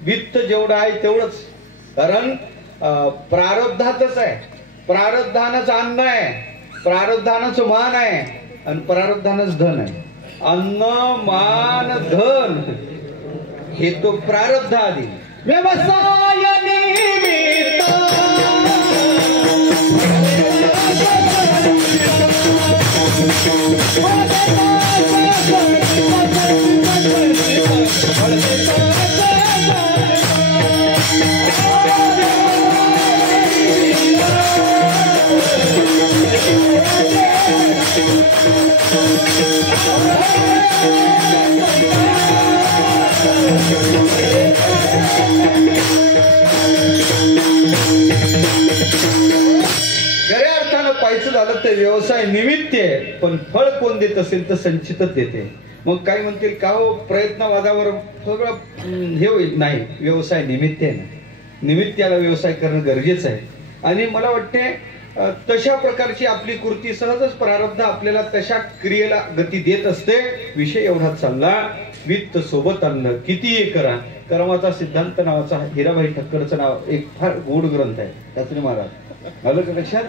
वित्त जेवढं आहे तेवढंच, कारण प्रारब्धातच आहे. प्रारब्धानच अन्न आहे, प्रारब्धानच मान आहे आणि प्रारब्धानच धन आहे. अन्न मान धन हे तो प्रारब्ध आधी. व्यवसाय निमित्त खऱ्या अर्थानं पाहायचं झालं तर व्यवसाय निमित्त आहे, पण फळ कोण देत असेल तर संचितच देते. मग काय म्हणतील का हो, प्रयत्नवादावर सगळं हे होईल. नाही, व्यवसाय निमित्त आहे ना, निमित्ताला व्यवसाय करणं गरजेचं आहे. आणि मला वाटते तशा प्रकारची आपली कृती सहजच प्रारब्ध आपल्याला तशा क्रियेला गती देत असते. विषय एवढा चालला, वित्त सोबत आणलं कितीही करा. कर्माचा सिद्धांत नावाचा हिराबाई ठक्करचं नाव एक फार गोड ग्रंथ आहे. त्यातले महाराज आलं का लक्षात?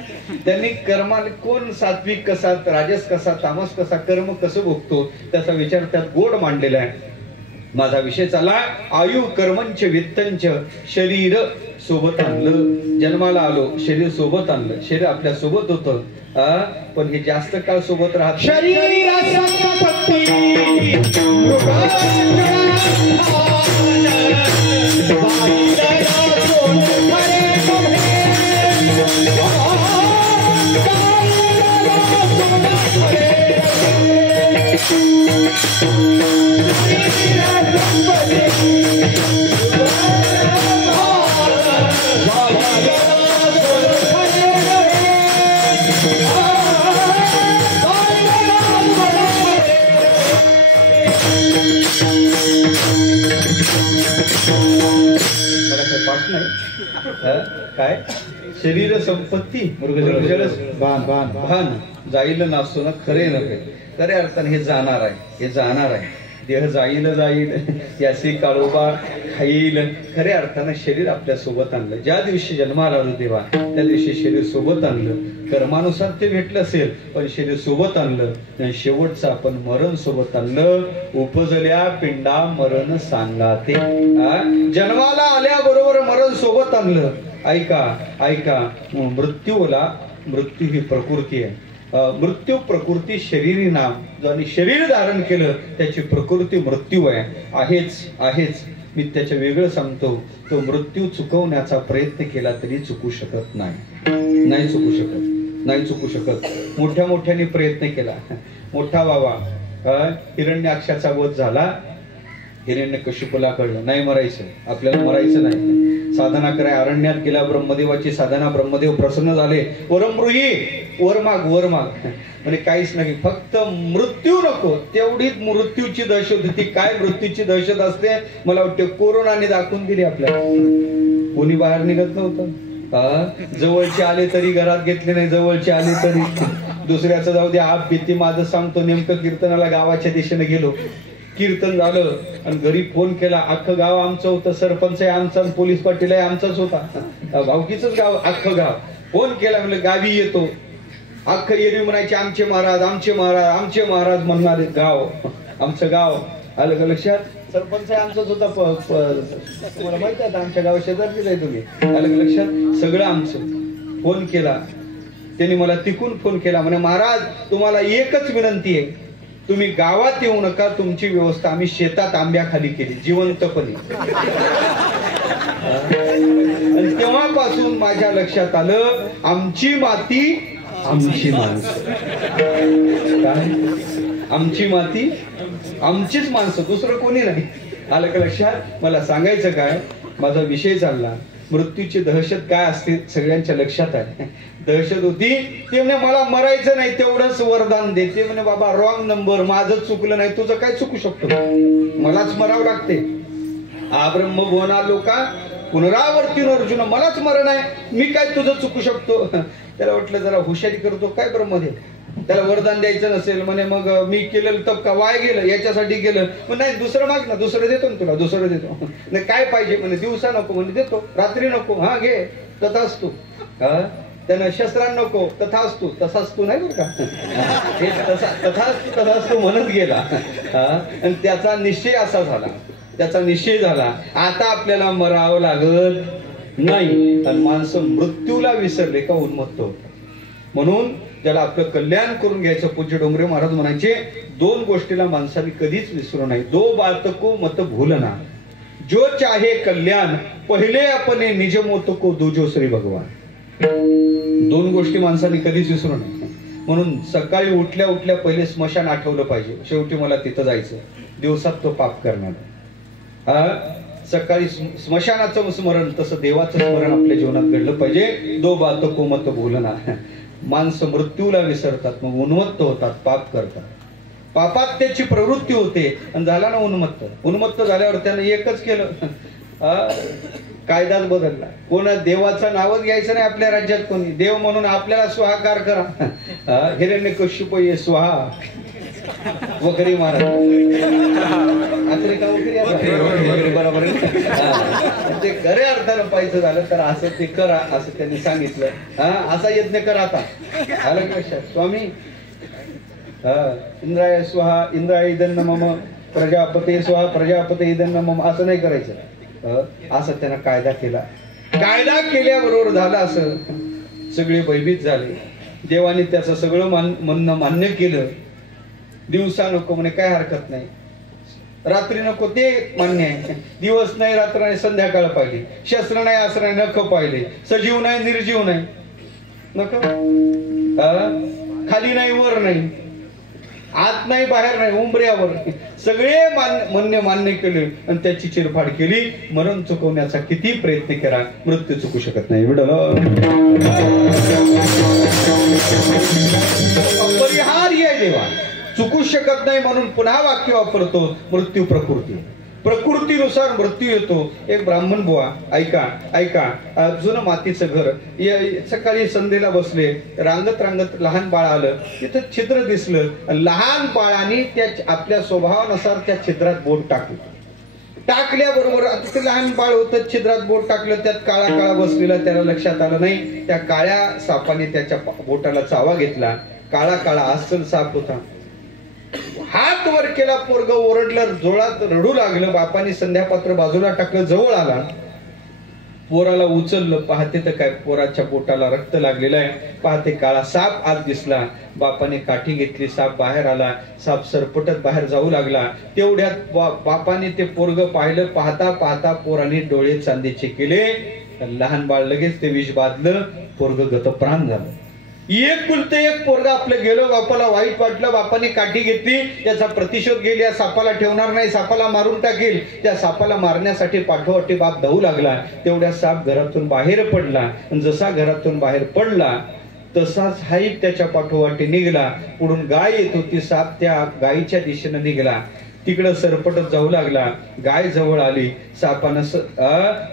त्यांनी कर्माला कोण सात्विक कसा, राजस कसा, तामस कसा, कर्म कसं भोगतो त्याचा विचार त्यात गोड मांडलेला आहे. माझा विषय चालला आयु कर्मंच वित्तंच. शरीर सोबत आणलं, जन्माला आलो, शरीर सोबत आणलं, शरीर आपल्या सोबत होतं, पण हे जास्त काळ सोबत राहत. काय शरीर संपत्ती भान जाईल नासतो ना, खरे नव्हे. खऱ्या अर्थाने हे जाणार आहे, हे जाणार आहे. देह जाईल याचे काळोबा खाईल. खऱ्या अर्थानं शरीर आपल्या सोबत आणलं. ज्या दिवशी जन्माला आलो तेव्हा त्या दिवशी शरीर सोबत आणलं. कर्मानुसार ते भेटलं असेल, पण शरीर सोबत आणलं. शेवटचं आपण मरण सोबत आणलं. उपजल्या पिंडा मरण सांगाते. जन्माला आल्याबरोबर मरण सोबत आणलं. ऐका मृत्यू ही प्रकृती आहे. मृत्यू प्रकृती शरीरी नाम. ज्याने शरीर धारण केलं त्याची प्रकृती मृत्यू आहेच. मी त्याच्या वेगळं सांगतो. तो मृत्यू चुकवण्याचा प्रयत्न केला तरी चुकू शकत नाही चुकू शकत. मोठ्याने प्रयत्न केला. मोठा बाबा हिरण्याक्षाचा वध झाला. हिरण्यकशिपूला कळलं नाही मरायचं, आपल्याला मरायचं नाही. साधना कराय अरण्यात गेला. ब्रह्मदेवाची साधना, ब्रह्मदेव प्रसन्न झाले. वरमृही वर माग म्हणजे काहीच नाही, फक्त मृत्यू नको. तेवढीच मृत्यूची दहशत होती. काय मृत्यूची दहशत असते मला वाटतं कोरोनाने दाखवून दिली आपल्याला. कोणी बाहेर निघत नव्हतं. जवळचे आले तरी घरात घेतले नाही, जवळचे आले तरी. दुसऱ्याचं जाऊ दे, आप भीती माझं सांगतो. नेमकं कीर्तनाला गावाच्या दिशेने गेलो. कीर्तन झालं आणि घरी फोन केला. अख्खं गाव आमचं होतं. सरपंच आहे आमचा, पोलीस पाटील आहे आमचाच होता. भावकीच गाव, अख्खं गाव. फोन केला म्हणलं गावी येतो. अख्खं एरवी म्हणायचे आमचे महाराज म्हणणारे गाव, आमचं गाव. आलं का लक्षात? सरपंच आहे आमचाच होता. तुम्हाला माहित आहे आमच्या गाव शेजारचीच आहे तुम्ही. आलं का लक्षात? सगळं आमचं. फोन केला त्यांनी मला तिकून फोन केला. म्हणे महाराज तुम्हाला एकच विनंती आहे, तुम्ही गावात येऊ नका. तुमची व्यवस्था आम्ही शेतात आंब्याखाली केली जिवंतपणे. आणि तेव्हापासून माझ्या लक्षात आलं आमची माती आमची माणसं. काय आमची माती आमचीच माणसं, दुसरं कोणी नाही. आलं का लक्षात? मला सांगायचं काय, माझा विषय चालला मृत्यूची दहशत काय असते सगळ्यांच्या लक्षात आहे. दहशत होती ते म्हणे मला मरायचं नाही तेवढंच वरदान देते. म्हणे बाबा रॉंग नंबर, माझं चुकलं नाही, तुझं काय चुकू शकतो, मलाच मरावं लागते. हा ब्रह्म भुवना लोका पुनरावर्तीन अर्जुन, मलाच मरण आहे, मी काय तुझं चुकू शकतो. त्याला वाटलं जरा हुशारी करतो काय ब्रह्मदेव, त्याला वरदान द्यायचं नसेल म्हणे मग मी केलेलं तप का वाय गेलं, याच्यासाठी केलं. मग नाही दुसरं माग ना, दुसरं देतो ना तुला, दुसरं देतो. नाही काय पाहिजे म्हणे, दिवसा नको म्हणे देतो, रात्री नको, हा घे तथाच तू. त्यानं शस्त्रान नको, तथाच तू, तसाच तू नाही बरं का, हे तथाच तू म्हणत गेला. आणि त्याचा निश्चय असा झाला, त्याचा निश्चय झाला आता आपल्याला मरावं लागत नाही. आणि माणसं मृत्यूला विसरले का उन्मत्त होत. म्हणून ज्याला आपलं कल्याण करून घ्यायचं, पूज्य डोंगरे महाराज म्हणायचे, दोन गोष्टीला माणसाने कधीच विसरू नाही. दो बात को मत भूलना, जो चाहे कल्याण, पहिले अपने निज मोत को दूजो श्री भगवान. दोन गोष्टी माणसाने कधीच विसरू नये. म्हणून सकाळी उठल्या उठल्या पहिले स्मशान आठवलं पाहिजे, शेवटी मला तिथं जायचं, दिवसात तो पाप करणार. सकाळी स्मशानाचं स्मरण, तसं देवाचं स्मरण आपल्या जीवनात घडलं पाहिजे. दो बात को मत भूलना. माणसं मृत्यूला विसरतात, मग उन्मत्त होतात, पाप करतात, पापात त्याची प्रवृत्ती होते आणि झाला ना उन्मत्त. उन्मत्त झाल्यावर त्याने एकच केलं, कायदाच बदलला. कोणा देवाचं नावच घ्यायचं नाही आपल्या राज्यात कोणी. देव म्हणून आपल्याला स्वाहाकार करा. हिरण्यकश्यप ये स्वाहा, वकरी महाराज बरोबर. ते खऱ्या अर्थानं पाहिजे झालं तर असं ते करा, असं त्यांनी सांगितलं. असा यज्ञ करा आता. आलं का स्वामी? इंद्राय स्वाहा इंद्राय इदन्न मम, प्रजापते स्वाहा प्रजापते इदन्न मम, असं नाही करायचं. असं त्यानं कायदा केला. कायदा केल्याबरोबर झालं असं, सगळे भयभीत झाले. देवाने त्याचं सगळं म्हणणं मान्य केलं. दिवसा नको म्हणे, काय हरकत नाही. रात्री नको ते मान्य आहे. दिवस नाही रात्र नाही, संध्याकाळ पाहिजे. शस्त्र नाही अस्त्र नाही, नख पाहिले. सजीव नाही निर्जीव नाही, नख. खाली नाही वर नाही, आत नाही बाहेर नाही, उंबऱ्यावर. सगळे म्हणणे मान्य केले आणि त्याची चिरफाड केली. मरण चुकवण्याचा किती प्रयत्न केला, मृत्यू चुकू शकत नाही. अपरिहार्य आहे देवा, चुकू शकत नाही. म्हणून पुन्हा वाक्य वापरतो, मृत्यू प्रकृती. प्रकृतीनुसार मृत्यू येतो. एक ब्राह्मण बुवा, ऐका जुनं मातीचं घर, सकाळी संध्येला बसले, रांगत रांगत लहान बाळ आलं. तिथं छिद्र दिसलं. लहान बाळाने त्या आपल्या स्वभावानुसार त्या छिद्रात बोट टाकल्याबरोबर, आता ते लहान बाळ होतं, छिद्रात बोट टाकलं, त्यात काळा काळा बसलेला, त्याला लक्षात आलं नाही. त्या काळ्या सापाने त्याच्या बोटाला चावा घेतला. काळा काळा अस्सल साप होता. हात वर केला, पोरग ओरडलं, जोरात रडू लागलं. बापाने संध्यापात्र बाजूला टाकलं, जवळ आला, पोराला उचललं. पाहते तर काय, पोराच्या बोटाला रक्त लागलेलं आहे. पाहते काळा साप आत दिसला. बापाने काठी घेतली, साप बाहेर आला. साप सरपटत बाहेर जाऊ लागला. तेवढ्यात बापाने ते पोरग पाहिलं. पाहता पाहता पोराने डोळे चांदीचे केले. लहान बाळ लगेच ते विष बांधलं. पोरग गतप्राण झालं. एक कुलते एक पोरगा आपलं गेलो. बापाला वाईट वाटलं, बापाने काठी घेतली, त्याचा प्रतिशोध घेईल. या सापाला ठेवणार नाही, सापाला मारून टाकेल. त्या सापाला मारण्यासाठी पाठोपाठी बाप धावू लागला. तेवढ्या साप घरातून बाहेर पडला. आणि जसा घरातून बाहेर पडला तसाच हाईट त्याच्या पाठोपाठी निघाला. पुढून गाय येत होती, साप त्या गायीच्या दिशेने निघाला. तिकडं सरपटत जाऊ लागला. गाय जवळ आली. सापानं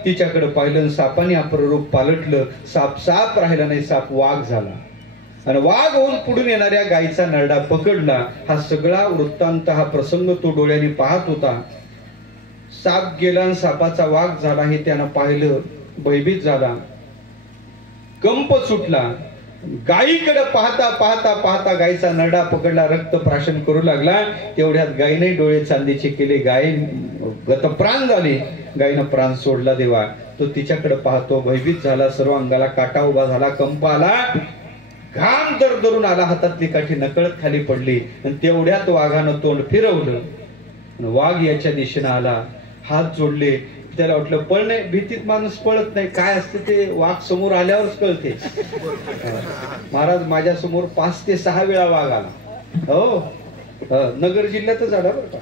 तिच्याकडे पाहिलं. सापाने आपलं रूप पालटलं. साप राहिला नाही, साप वाघ झाला. आणि वाघ होऊन पुढून येणाऱ्या गायीचा नरडा पकडला. हा सगळा वृत्तांत, हा प्रसंग तो डोळ्याने पाहत होता. साप गेला आणि सापाचा वाघ झाला हे त्यानं पाहिलं. भयभीत झाला, कंप सुटला. गायीकडे पाहता पाहता पाहता गायीचा नरडा पकडला, रक्त प्राशन करू लागला. तेवढ्यात गायीने डोळे चांदीचे केले. गाय गतप्राण झाली. गायीनं प्राण सोडला. देवा तो तिच्याकडे पाहतो, भयभीत झाला. सर्व अंगाला काटा उभा झाला, कंप आला, घाम दरदरून आला. हातातली काठी नकळत खाली पडली. आणि तेवढ्यात वाघानं तोंड फिरवलं. वाघ याच्या दिशेने आला. हात जोडले. त्याला वाटलं पळणे, भीतीत माणूस पळत नाही. काय असते ते वाघ समोर आल्यावरच कळते. महाराज माझ्या समोर 5 ते 6 वेळा वाघ आला. हो, नगर जिल्ह्यातच आला बरं का.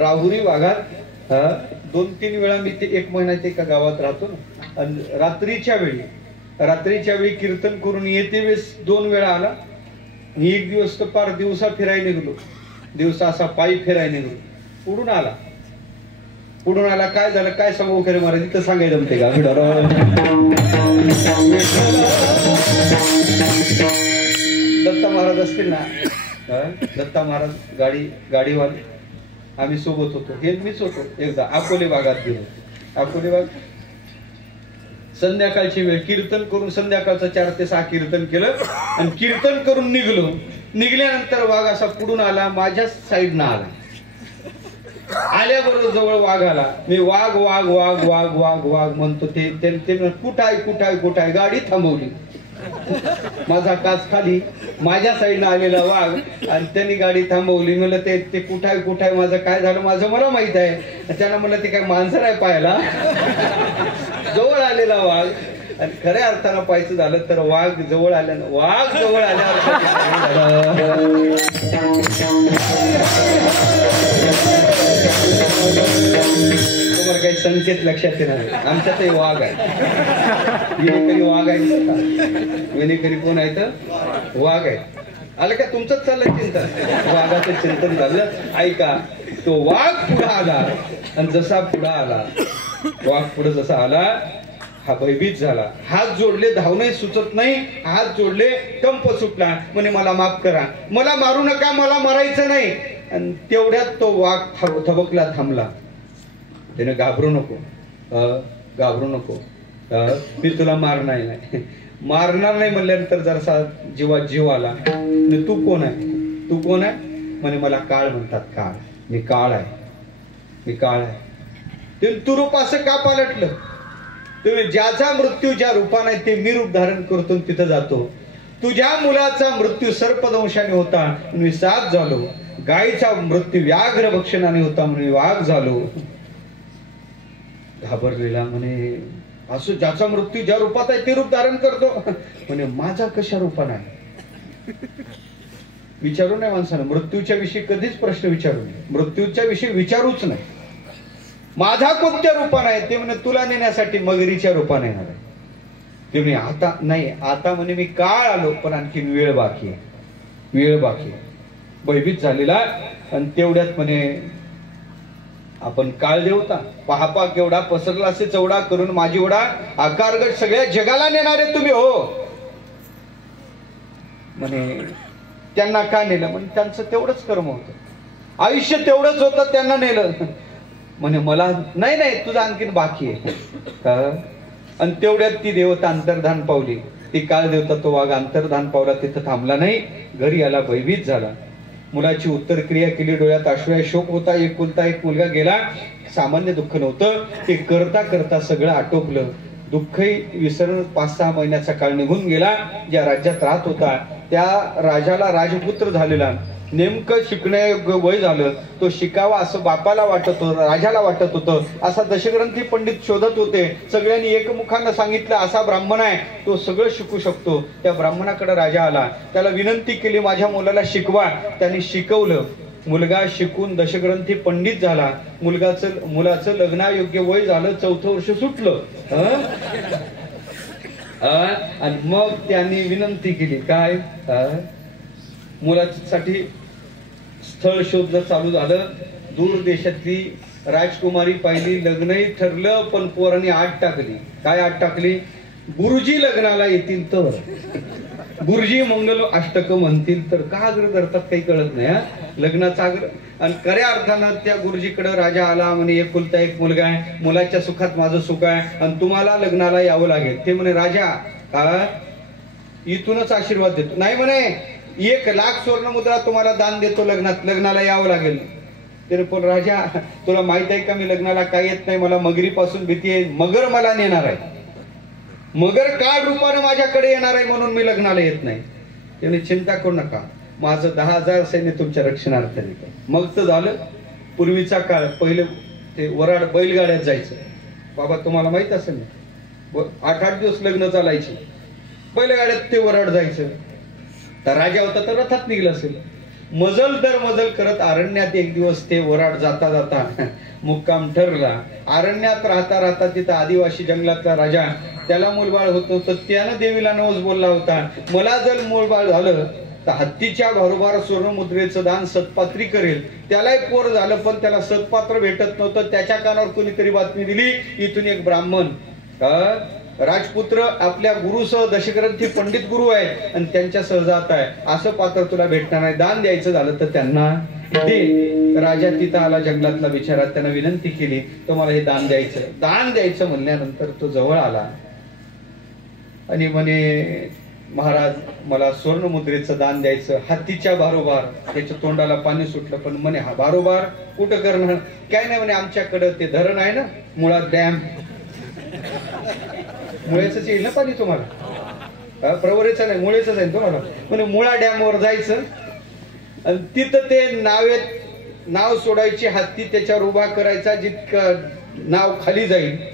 राहुरी भागात 2-3 वेळा मी ते 1 महिन्यात एका गावात राहतो ना. आणि रात्रीच्या वेळी कीर्तन करून येते वेळेस 2 वेळा आला. एक दिवस तर पार दिवसा फिरायला निघलो. दिवसा असा पायी फिरायला निघलो. पुढून आला. काय झालं, काय सांगू खरे महाराज, इथं सांगायचं म्हणते का? असतील ना, दत्ता महाराज गाडीवाले आम्ही सोबत होतो, हे मीच होतो. एकदा अकोले भागात गेलो. अकोले भाग संध्याकाळची वेळ, कीर्तन करून संध्याकाळचं 4 ते 6 कीर्तन केलं आणि कीर्तन करून निघलो. निघल्यानंतर वाघ असा पुढून आला, माझ्या साईडनं आला. आल्याबरोबर जवळ वाघ आला. मी वाघ वाघ वाघ वाघ वाघ वाघ म्हणतो. ते कुठं आहे गाडी थांबवली. माझा काच खाली, माझ्या साईडनं आलेला वाघ आणि त्यांनी गाडी थांबवली. म्हणलं ते कुठं आहे माझं काय झालं, माझं मला माहित आहे. त्यानं म्हणलं ते काय माणसं नाही पाहायला. जवळ आलेला वाघ आणि खऱ्या अर्थानं पाहायचं झालं तर वाघ जवळ आल्यावर तुम्हाला काही संकेत लक्षात येणार. आमच्यातही वाघ आहे. विनेकरी वाघ आहे. विनेकरी कोण आहे तर वाघ आहे. आलं का तुमचंच चाललंय चिंतन, वाघाचं चिंतन झालं. ऐका, तो वाघ पुढे आला आणि जसा पुढे आला, वाघ पुढे जसा आला, हा भयभीत झाला. हात जोडले, धावणे सुचत नाही. हात जोडले, कंप सुटला. म्हणे मला माफ करा, मला मारू नका, मला मारायचं नाही. आणि तेवढ्यात तो वाघ थबकला, थांबला. त्याने घाबरू नको, मी तुला मारणार नाही म्हणल्यानंतर जरासा जीवात जीव आला. तू कोण आहे? म्हणे मला काळ म्हणतात. काळ, मी काळ आहे. तू रूप असं का पालटलं? तुम्ही ज्याचा मृत्यू ज्या रूपाने ते मी रूप धारण करतो तिथं जातो. तुझ्या मुलाचा मृत्यू सर्पदंशाने होता म्हणून मी साप झालो. गायीचा मृत्यू व्याघ्र भक्षणाने होता म्हणून मी वाघ झालो. घाबरलेला म्हणे, असं ज्याचा मृत्यू ज्या रूपात आहे ते रूप धारण करतो. म्हणे माझा कशा रूपाने आहे? विचारू नये माणसानं. मृत्यूच्या विषयी कधीच प्रश्न विचारू नये. मृत्यूच्या विषयी विचारूच नाही. माझा कोणत्या रूपाने आहे? ते म्हणे तुला नेण्यासाठी मगरीच्या रूपाने येणार आहे. ते म्हणे आता नाही, आता म्हणे मी काळ आलो, पण आणखी वेळ बाकी आहे. भयभीत झालेला. आणि तेवढ्यात म्हणे आपण काळ देवता पहा केवढा पसरला असे चौडा करून माझी ओढा आकारगट सगळ्या जगाला नेणारे तुम्ही हो. म्हणे त्यांना का नेलं? म्हणजे त्यांचं तेवढंच कर्म होतं, आयुष्य तेवढंच होतं, त्यांना नेलं. म्हणे मला नाही, तुझं आणखीन बाकी आहे. आणि तेवढ्यात ती देवता अंतर्धान पावली. ती काळ देवता, तो वाघ अंतर्धान पावला, तिथं थांबला नाही. घरी आला, भयभीत झाला. मुलाची उत्तर क्रिया केली, डोळ्यात अश्रू, शोक होता. एकुलता एक मुलगा गेला. सामान्य दुःख नव्हतं. ते करता करता सगळं आटोपलं. दुःखही विसरून 5-6 महिन्याचा काळ निघून गेला. ज्या राज्यात राहत होता त्या राजाला राजपुत्र झालेला. नेमकं शिकण्यायोग्य वय झालं. तो शिकावा असं बापाला वाटत होतं, राजाला वाटत होतं. असा दशग्रंथी पंडित शोधत होते. सगळ्यांनी एकमुखानं सांगितलं असा ब्राह्मण आहे, तो सगळं शिकू शकतो. त्या ब्राह्मणाकडे राजा आला. त्याला विनंती केली, माझ्या मुलाला शिकवा. त्यांनी शिकवलं. मुलगा शिकून दशग्रंथी पंडित झाला. मुलाचं लग्नायोग्य वय झालं. 4थं वर्ष सुटलं. आणि मग त्यांनी विनंती केली, काय मुलासाठी स्थळ शोधलं चालू झालं. दूर देशातली राजकुमारी पाहिली. लग्नही ठरलं, पण पोरांनी आट टाकली. काय आट टाकली? गुरुजी लग्नाला येतील तर, गुरुजी मंगल अष्टक म्हणतील तर. का आग्रह धरतात काही कळत नाही. लग्नाचा आग्रह. आणि खऱ्या अर्थानं त्या गुरुजीकडे राजा आला. म्हणे एकुलता एक मुलगा आहे, मुलाच्या सुखात माझं सुख आहे आणि तुम्हाला लग्नाला यावं लागेल. ते म्हणे राजा इथूनच आशीर्वाद देतो. नाही म्हणे 1 लाख स्वर्ण मुद्रा तुम्हाला दान देतो, लग्नाला यावं लागेल. तरी पण राजा तुला माहित आहे का मी लग्नाला काय येत नाही, मला मगरीपासून भीती आहे. मगर मला नेणार आहे, मगर काळ रूपाने माझ्याकडे येणार आहे, म्हणून मी लग्नाला येत नाही. त्याने चिंता करू नका, माझं 10,000 सैन्य तुमच्या रक्षणार्थाने. मग तर झालं. पूर्वीचा काळ, पहिले ते वराड बैलगाड्यात जायचं. बाबा तुम्हाला माहित असेल ना, 8-8 दिवस लग्न चालायचे. बैलगाड्यात ते वराड जायचं. तर राजा होता तर रथात निघला असेल. मजल दर मजल करत अरण्यात एक दिवस ते वराड जाता जाता मुक्काम ठरला. अरण्यात राहता राहता तिथं आदिवासी जंगलातला राजा, त्याला मूलबाळ होतं. तर त्यानं देवीला नवस बोलला होता, मला जर मूलबाळ झालं तर हत्तीच्या बरोबर सुवर्णमुद्रेचं दान सत्पात्री करेल. त्यालाही पोर झालं, पण त्याला सत्पात्र भेटत नव्हतं. त्याच्या कानावर कोणीतरी बातमी दिली, इथून एक ब्राह्मण राजपुत्र आपल्या गुरुसह दशग्रंथी पंडित गुरु आहेत आणि त्यांच्यासह जात आहे, असं पात्र तुला भेटणार नाही. दान द्यायचं झालं तर त्यांना दे. राजा तिथं आला जंगलातला बिचारा, त्यानं विनंती केली तो मला हे दान द्यायचं. दान द्यायचं म्हणल्यानंतर तो जवळ आला आणि म्हणे महाराज मला स्वर्ण मुद्रेचं दान द्यायचं. हत्तीच्या बारोबार. त्याच्या तोंडाला पाणी सुटलं, पण म्हणे हा बारोबार कुठं करणार? काय नाही म्हणे, आमच्याकडं ते धरण आहे ना मुळात डॅम, मुळेच येईल ना पाणी तुम्हाला, प्रवरेचं नाही मुळेच आहे तुम्हाला. म्हणजे मुळा डॅम वर जायचं आणि तिथं ते नाव सोडायची, हत्ती त्याच्यावर उभा करायचा, जितकं नाव खाली जाईल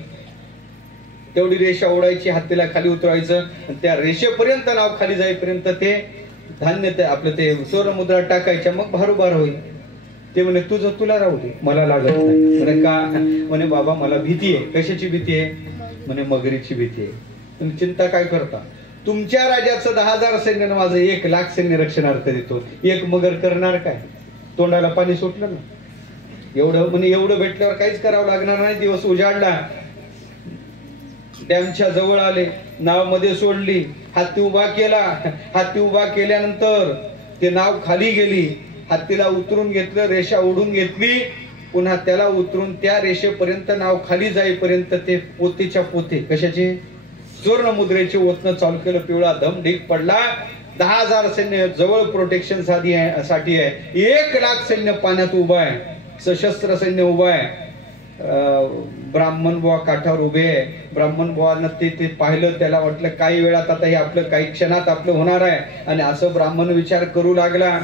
तेवढी रेषा ओढायची, हत्तीला खाली उतरवायचं, त्या रेषेपर्यंत नाव खाली जाईपर्यंत ते धान्य ते आपलं ते सुवर्णमुद्रा टाकायच्या, मग भारोभार होईल. ते म्हणे तुझं तुला राहू दे, मला लागत नाही. म्हणे का? म्हणे बाबा मला भीती आहे. कशाची भीती आहे? म्हणे मगरीची भीती आहे. तुम्ही चिंता काय करता? तुमच्या राजाचं 10,000 सैन्य, माझं 1,00,000 सैन्य रक्षणार्थ देतो. एक मगर करणार काय? तोंडाला पाणी सुटलं ना. एवढं म्हणे एवढं भेटल्यावर काहीच करावं लागणार नाही. दिवस उजाडला, डॅमच्या जवळ आले, नाव मध्ये सोडली, हत्ती उभा केला. हत्ती उभा केल्यानंतर ते नाव खाली गेली, हत्तीला उतरून घेतलं, रेषा ओढून घेतली, पुन्हा त्याला उतरून त्या रेषेपर्यंत नाव खाली जाईपर्यंत ते पोतेच्या पोते कशाचे सुवर्ण मुद्रेचे ओतणं चालू केलं. पिवळा धम ढीक पडला. 10,000 सैन्य जवळ प्रोटेक्शन साठी आहे. 1,00,000 सैन्य पाण्यात उभा आहे, सशस्त्र सैन्य उभा आहे. ब्राह्मण बुवा काठावर उभे आहे. ब्राह्मण बुवानं ते पाहिलं, त्याला वाटलं काही वेळात आता हे आपलं काही क्षणात आपलं होणार आहे. आणि असं ब्राह्मण विचार करू लागला.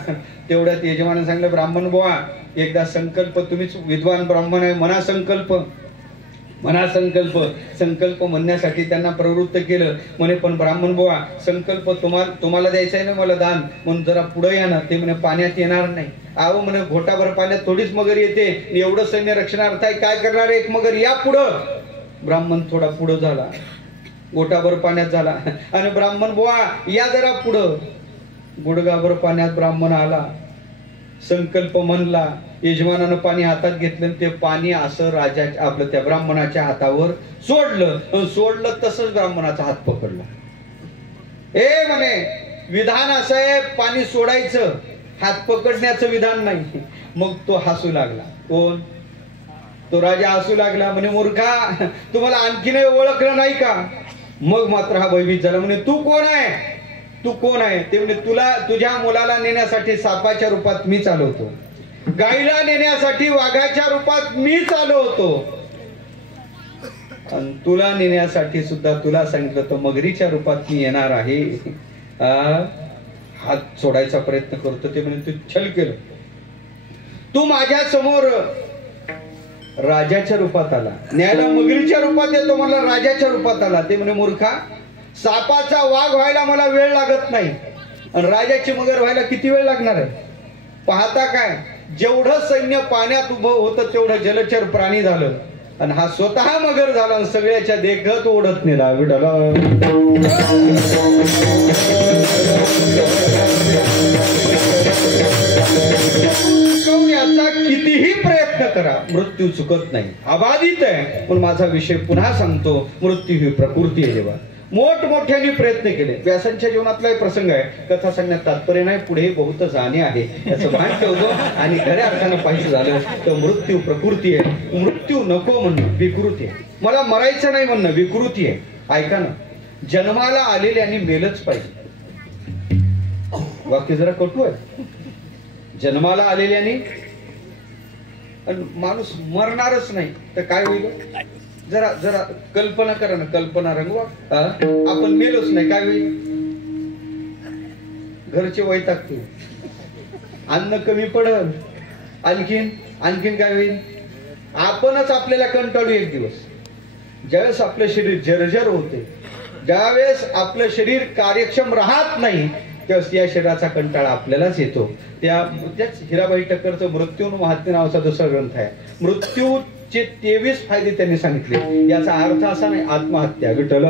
तेवढ्यात यजमानाने सांगितलं, ब्राह्मण बुवा एकदा संकल्प, तुम्हीच विद्वान ब्राह्मण आहे, मना संकल्प. संकल्प म्हणण्यासाठी त्यांना प्रवृत्त केलं. म्हणे पण ब्राह्मण बुवा संकल्प तुम्हाला द्यायचा आहे ना मला दान, म्हणून जरा पुढे या ना. ते म्हणे पाण्यात येणार नाही. आहो म्हणे घोटाभर पाण्यात थोडीच मगर येते, एवढं सैन्य रक्षणार्थ आहे, काय करणार एक मगर, या पुढं. ब्राह्मण थोडा पुढं झाला, गोटाभर पाण्यात झाला. आणि ब्राह्मण बुवा या जरा पुढं. गुडगाभर पाण्यात ब्राह्मण आला, संकल्प म्हणला, यजमानानं पाणी हातात घेतलं, ते पाणी असं राजाच्या आपलं त्या ब्राह्मणाच्या हातावर सोडलं तसंच ब्राह्मणाचा हात पकडला. म्हणे विधान असं आहे, पाणी सोडायचं, हात पकडण्याचं विधान नाही. मग तो हसू लागला. कोण? तो राजा हसू लागला. म्हणे मूर्खा, तुम्हाला आणखीन ओळखलं नाही का? मग मात्र हा भयभीत झाला. म्हणे तू कोण आहे? ते म्हणजे तुझ्या मुलाला नेण्यासाठी सापाच्या रूपात मी चालवतो, गाईला नेण्यासाठी वाघाच्या रूपात मी चालवतो, आणि तुला नेण्यासाठी सुद्धा तुला सांगितलं तर मगरीच्या रूपात मी येणार आहे. हात सोडायचा प्रयत्न करतो. ते म्हणे तू छल केलं, तू माझ्या समोर राजाच्या रूपात आला, न्यायला मगरीच्या रूपात येतो मला, राजाच्या रूपात आला. ते म्हणे मूर्खा, सापाचा वाघ व्हायला मला वेळ लागत नाही, आणि राजाची मगर व्हायला किती वेळ लागणार आहे? पाहता काय, जेवढं सैन्य पाण्यात उभं होतं तेवढं जलचर प्राणी झालं, आणि हा स्वतः मगर झाला, आणि सगळ्याच्या देखत ओढत नेला. विठला चुकवण्याचा कितीही प्रयत्न करा, मृत्यू चुकत नाही, अबाधित आहे. पण माझा विषय पुन्हा सांगतो, मृत्यू ही प्रकृती आहे. जेव्हा मोठमोठ्याने प्रयत्न केले, व्यासांच्या जीवनातला एक प्रसंग आहे, कथा सांगण्यात तात्पर्य नाही, पुढे बहुत जाणे आहे याचं भान ठेवतो. आणि खऱ्या अर्थानं पाहिजे झालं तर मृत्यू प्रकृती आहे. मृत्यू नको म्हणणं विकृती आहे, मला मरायचं नाही म्हणणं विकृती आहे. ऐका ना, जन्माला आलेल्याने मेलच पाहिजे. वाक्य जरा कटू आहे. जन्माला आलेल्याने माणूस मरणारच नाही तर काय होईल? जरा जरा कल्पना करा ना, कल्पना रंगवा. आपण मेलोच नाही काय होईल? घरचे वैतागतील, अन्न कमी पडल, आणखीन काय होईल? आपणच आपल्याला कंटाळू एक दिवस. ज्यावेळेस आपलं शरीर जर्जर होते, ज्यावेळेस आपलं शरीर कार्यक्षम राहत नाही, त्यावेळेस या शरीराचा कंटाळा आपल्यालाच येतो. त्याच हिराबाई ठक्करचं मृत्यू महात्म्य नावाचा दुसरा ग्रंथ आहे. मृत्यूचे 23 फायदे त्यांनी सांगितले. याचा अर्थ असा नाही आत्महत्या, विठ्ठल,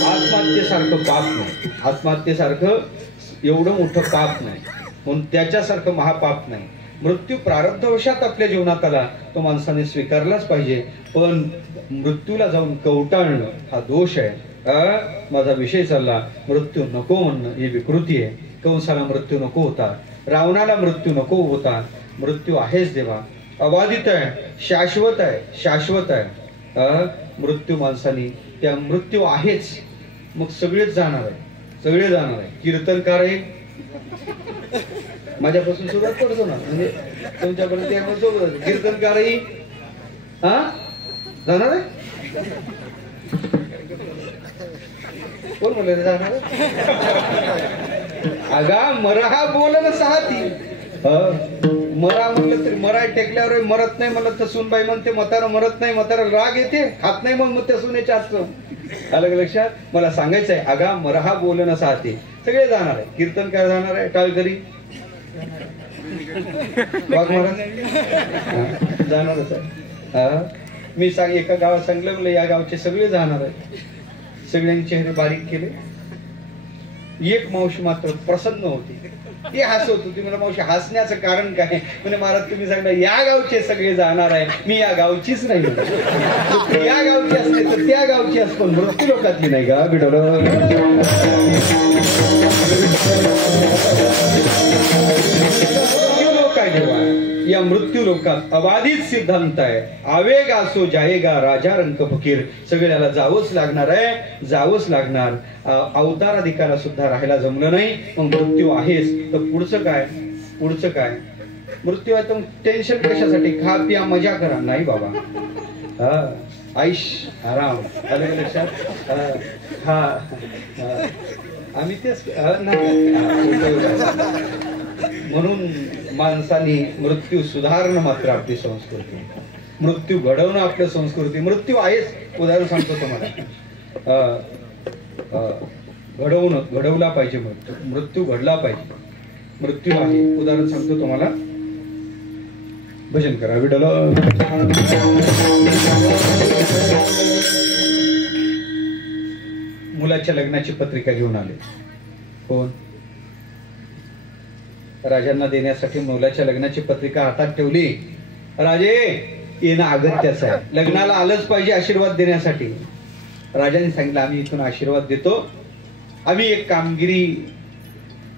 आत्महत्येसारखं पाप नाही, आत्महत्येसारखं एवढं मोठं पाप नाही, म्हणून त्याच्यासारखं महापाप नाही. मृत्यू प्रारब्धवशात आपल्या जीवनात आला तो माणसाने स्वीकारलाच पाहिजे, पण मृत्यूला जाऊन कवटाळणं हा दोष आहे. माझा विषय चालला मृत्यू नको म्हणणं ही विकृती आहे. कंसाला मृत्यू नको होता, रावणाला मृत्यू नको होता. मृत्यू आहेच देवा, अबाधित आहे, शाश्वत आहे, शाश्वत आहे. मृत्यू माणसाने त्या मृत्यू आहेच, मग सगळेच जाणार आहे, सगळे जाणार आहे. कीर्तनकार आहे माझ्यापासून सुरुवात करतो ना, म्हणजे तुमच्यापर्यंत कीर्तनकारही जाणार आहे. कोण म्हणलं जाणार? अगा मरा बोलणं साहती, मरा म्हणलं तरी मरा टेकल्यावर मरत नाही म्हणलं तर सुनबाई म्हणते म्हातारा मरत नाही, म्हातारा राग येते खात नाही मग त्या सुनेच्या हातचं. अलग लक्षात. मला सांगायचं आहे अगा मरा बोलणं साहती, सगळे जाणार आहे. कीर्तनकार जाणार आहे, टाळकरी वाघ महाराज जाणारच आहे. मी एका गावात सांगितलं या गावचे सगळे जाणार आहे. सगळ्यांचे चेहरे बारीक केले. एक मावशी मात्र प्रसन्न होती, ती हसत होती. मला मावशी हसण्याचं कारण काय? म्हणजे महाराज तुम्ही सांगता या गावचे सगळे जाणार आहे, मी या गावचीच नाही. या गावची असते तर त्या गावची असतो, मृत्यू लोकातली नाही का बिडवलं. लोक आहे देवा, या मृत्यू लोकात अबाधित सिद्धांत आहे. आवेग असो जायगा राजा रंक फकीर, सगळ्याला जावंच लागणार आहे, जावंच लागणार. अवताराधिकाला सुद्धा राहायला जमलं नाही, मग मृत्यू आहेच तर पुढचं काय? पुढचं काय? मृत्यू आहे तर टेन्शन कशासाठी? खा पिया मजा करा. नाही बाबा, आयुष आराम. आलं लक्षात? आम्ही तेच म्हणून माणसाने मृत्यू सुधारणं मात्र आपली संस्कृती, मृत्यू घडवणं आपली संस्कृती. मृत्यू आहेच. उदाहरण सांगतो तुम्हाला, घडवला पाहिजे, मृत्यू घडला पाहिजे. मृत्यू आहे. उदाहरण सांगतो तुम्हाला, भजन करा विडल. मुलाच्या लग्नाची पत्रिका घेऊन आले. कोण? राजांना देण्यासाठी मुलाच्या लग्नाची पत्रिका हातात ठेवली. राजे येणं अगत्याचं आहे, लग्नाला आलंच पाहिजे आशीर्वाद देण्यासाठी. राजाने सांगितलं आम्ही इथून आशीर्वाद देतो, आम्ही एक कामगिरी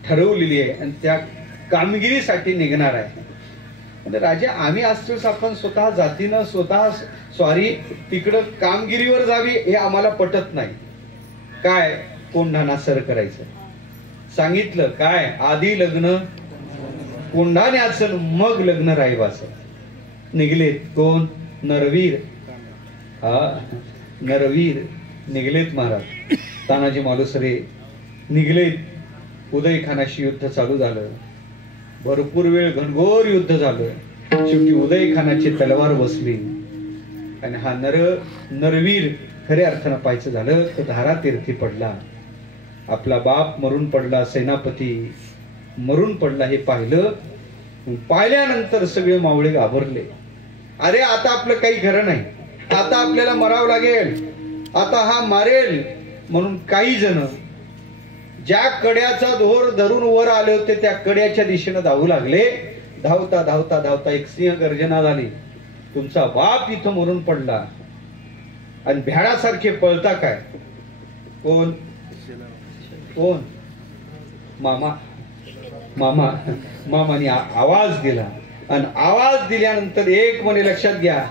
ठरवलेली आहे आणि त्या कामगिरीसाठी निघणार आहे. म्हणजे राजा आम्ही असतोच, आपण स्वतः जातीनं स्वतः स्वारी तिकडं कामगिरीवर जावी हे आम्हाला पटत नाही. काय? कोंढाणा सर करायचं सांगितलं. काय? आधी लग्न कोंढाण्याचं, मग लग्न राहिवाचं. निघलेत कोण? नरवीर. नरवीर निघलेत महाराज. तानाजी मालुसरे निघलेत. उदय खानाशी युद्ध चालू झालं. भरपूर वेळ घनघोर युद्ध झालं. शेवटी उदय खानाची तलवार बसली आणि हा नरवीर खऱ्या अर्थानं पाहायचं झालं तर धारातीर्थी पडला. आपला बाप मरून पडला, सेनापती मरून पडला हे पाहिलं. पाहिल्यानंतर सगळे मावळे घाबरले. अरे आता आपलं काही खरं नाही, आता आपल्याला मरावं लागेल, आता हा मारेल. म्हणून काही जण ज्या कड्याचा दोर धरून वर आले होते त्या कड्याच्या दिशेनं धावू लागले. धावता धावता धावता एक सिंह गर्जना झाली. तुमचा बाप इथं मरून पडला आणि भ्याडासारखे पळता काय? कोण? कोण? मामा. मामाने आवाज दिला आणि आवाज दिल्यानंतर एक म्हणे लक्षात घ्या,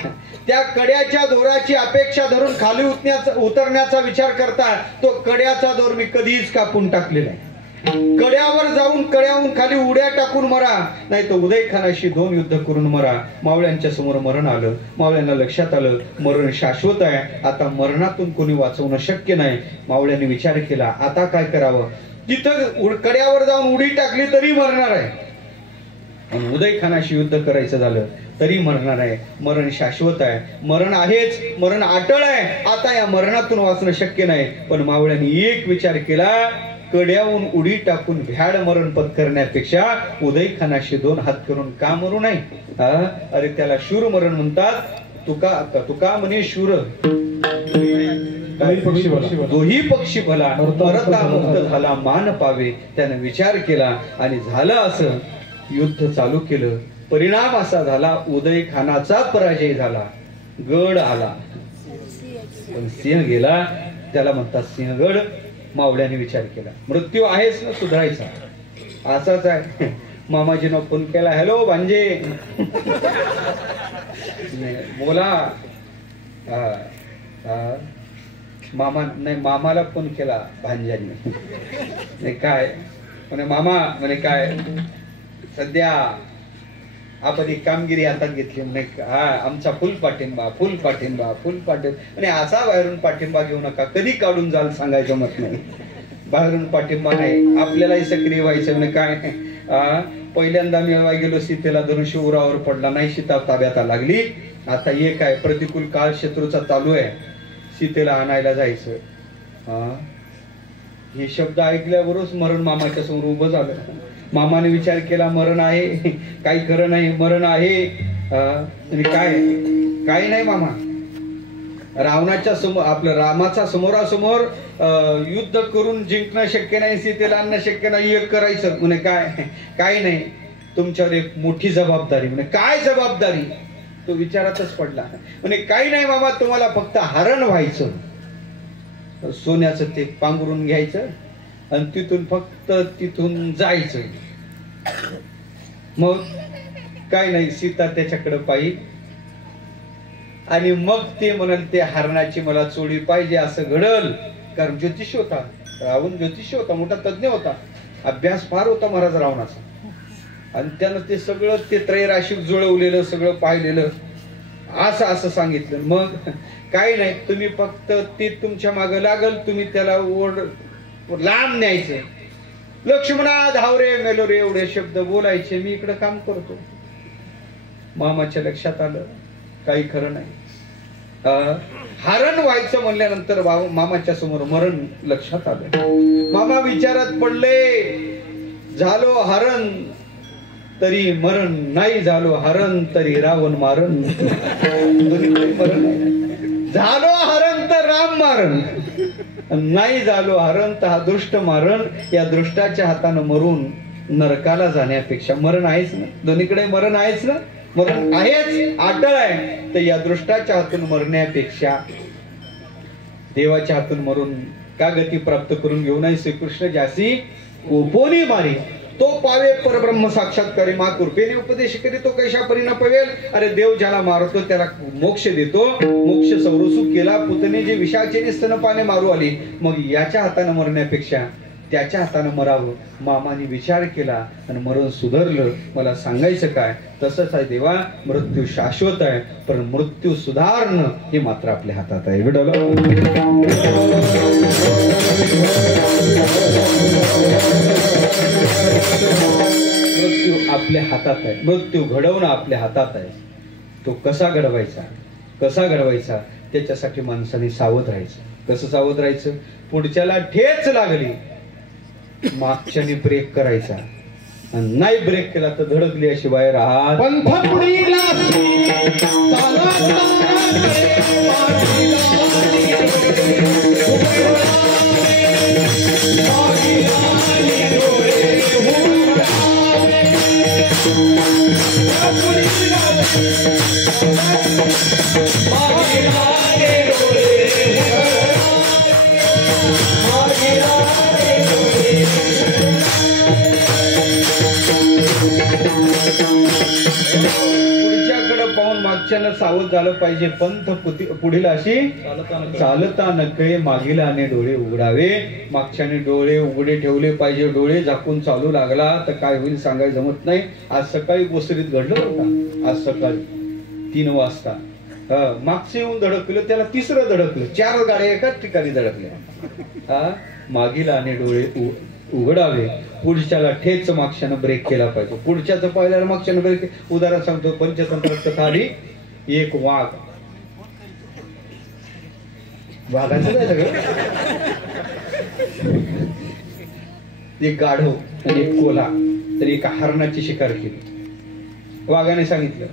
त्या कड्याच्या दोराची अपेक्षा धरून खाली उतरण्याचा विचार करता तो कड्याचा दोर मी कधीच कापून टाकलेला आहे. कड्यावर जाऊन कड्याहून खाली उड्या टाकून मरा, नाही तर उदय खानाशी 2 युद्ध करून मरा. मावळ्यांच्या समोर मरण आलं. मावळ्यांना लक्षात आलं मरण शाश्वत आहे, आता मरणातून कोणी वाचवणं शक्य नाही. मावळ्यांनी विचार केला आता काय करावं. तिथं कड्यावर जाऊन उडी टाकली तरी मरणार आहे, उदय खानाशी युद्ध करायचं झालं तरी मरणार आहे. मरण शाश्वत आहे, मरण आहेच, मरण अटळ आहे. आता या मरणातून वाचणं शक्य नाही. पण मावळ्यांनी एक विचार केला, कड्याहून उडी टाकून भ्याड मरण पत्करण्यापेक्षा उदय खानाशी 2 हात करून का मरू नये. अरे त्याला शूर मरण म्हणतात. तुका म्हणे शूर दोही पक्षी भला, मरता मुक्त झाला मान पावे. त्याने विचार केला आणि झालं असं. युद्ध चालू केलं. परिणाम असा झाला, उदय खानाचा पराजय झाला, गड आला, पण सिंह गेला. त्याला म्हणतात सिंहगड. मावळ्याने विचार केला, मृत्यू आहेच ना, सुधारायचा. असाच आहे. मामाजीनं फोन केला, हॅलो भांजे. बोला. मामा नाही, मामाला फोन केला भांज्याने. नाही काय म्हणे, मामा म्हणे काय सध्या आपण एक कामगिरी हातात घेतली. म्हणे हा, आमचा फुल पाठिंबा, फुल पाठिंबा, फुल पाठिंबा. आणि असा बाहेरून पाठिंबा घेऊ नका, कधी काढून जाल सांगायचं मत नाही. बाहेरून पाठिंबा नाही, आपल्यालाही सक्रिय व्हायचं. म्हणे काय पहिल्यांदा मिळवाय गेलो, सीतेला धनुष्य उरावर पडला नाही, सीता ताब्यात लागली. आता हे काय प्रतिकूल काळ शत्रूचा चालू आहे, सीतेला आणायला जायचं. हे शब्द ऐकल्यावरच मरण मामाच्या समोर उभं झालं. मामाने विचार केला, मरण आहे, काही खरं नाही, मरण आहे. काय काही नाही मामा, रावणाच्या समोर आपलं रामाचा समोरासमोर युद्ध करून जिंकणं शक्य नाही, सीतेला आणणं शक्य नाही, एक करायचं. म्हणे काय काही नाही, तुमच्यावर एक मोठी जबाबदारी. म्हणे काय जबाबदारी? तो विचारातच पडला. म्हणे काही नाही मामा, तुम्हाला फक्त हरण व्हायचं, सोन्याचं ते पांघरून घ्यायचं आणि तिथून फक्त तिथून जायचं. मग काय नाही, सीता त्याच्याकडे पाहिजे आणि मग ते म्हणाल ते हरणाची मला चोळी पाहिजे, असं घडल. कारण ज्योतिष होता, रावण ज्योतिष होता, मोठा तज्ञ होता, अभ्यास फार होता महाराज रावणाचा. आणि त्यानं ते सगळं ते त्रैराशिक जुळवलेलं सगळं पाहिलेलं, असं असं सांगितलं. मग काही नाही, तुम्ही फक्त ते तुमच्या मागे लागल, तुम्ही त्याला ओढ लांब न्यायचं. लक्ष्मणा धावरे मेलोरे एवढे शब्द बोलायचे, मी इकडे काम करतो. मामाच्या लक्षात आलं काही खरं नाही. हरण व्हायचं म्हणल्यानंतर मामाच्या समोर मरण लक्षात आलं. मामा विचारात पडले, झालो हरण तरी मरण, नाही झालो हरण तरी रावण मारण. झालो हरण तर राम मारण, नाही झालो हरण तर हा दृष्ट मारण. या दृष्टाच्या हातानं मरून नरकाला जाण्यापेक्षा, मरण आहेच ना, दोन्हीकडे मरण आहेच ना, मरण आहेच, अटळ आहे. तर या दृष्टाच्या हातून मरण्यापेक्षा देवाच्या हातून मरून का गती प्राप्त करून घेऊ नये. श्रीकृष्ण ज्यासी कोपोनी मारी, तो पावे परब्रह्म साक्षात्कारी, मा कृपेने उपदेश करी तो कैशा परीना पवेल. अरे देव ज्याला मारतो त्याला मोक्ष देतो. मोक्ष संरसू केला पुतने जे विषाचे स्तनपाने मारू आली. मग याच्या हाताने मरण्यापेक्षा त्याच्या हाताने मरावं. मामाने विचार केला आणि मरण सुधारलं. मला सांगायचं काय, तसंच आहे देवा, मृत्यू शाश्वत आहे, पण मृत्यू सुधारणं हे मात्र आपल्या हातात आहे. मृत्यू आपल्या हातात आहे, मृत्यू घडवणं आपल्या हातात आहे. तो कसा घडवायचा, कसा घडवायचा, त्याच्यासाठी माणसाने सावध राहायचं. कसं सावध राहायचं? पुढच्याला ठेच लागली, मागच्याने ब्रेक करायचा, आणि नाही ब्रेक केला तर धडकली अशी बाहेर हात. पुढच्याकडे पाहून मागच्यानं सावध झालं पाहिजे. पंथ पुढील अशी चालता नकळे, मागील आणि डोळे उघडावे. मागच्याने डोळे उघडे ठेवले पाहिजे. डोळे झाकून चालू लागला तर काय होईल सांगायला जमत नाही. आज सकाळी गोसरीत घडलं होतं. आज सकाळी 3 वाजता मागचं येऊन धडकलं, त्याला तिसरं धडकलं. 4 गाड्या एकाच ठिकाणी धडकल्या. मागील आणि डोळे उघडावे. पुढच्याला ठेच मागच्यानं ब्रेक केला पाहिजे. पुढच्याचं पहिल्याला मागच्यानं ब्रेक. उदाहरण सांगतो, पंचतंत्रात कथा आली. एक वाघ, वाघाचं काय सगळं, एक गाढव आणि एक कोल्हा, तर एका हरणाची शिकार केली. वाघाने सांगितलं,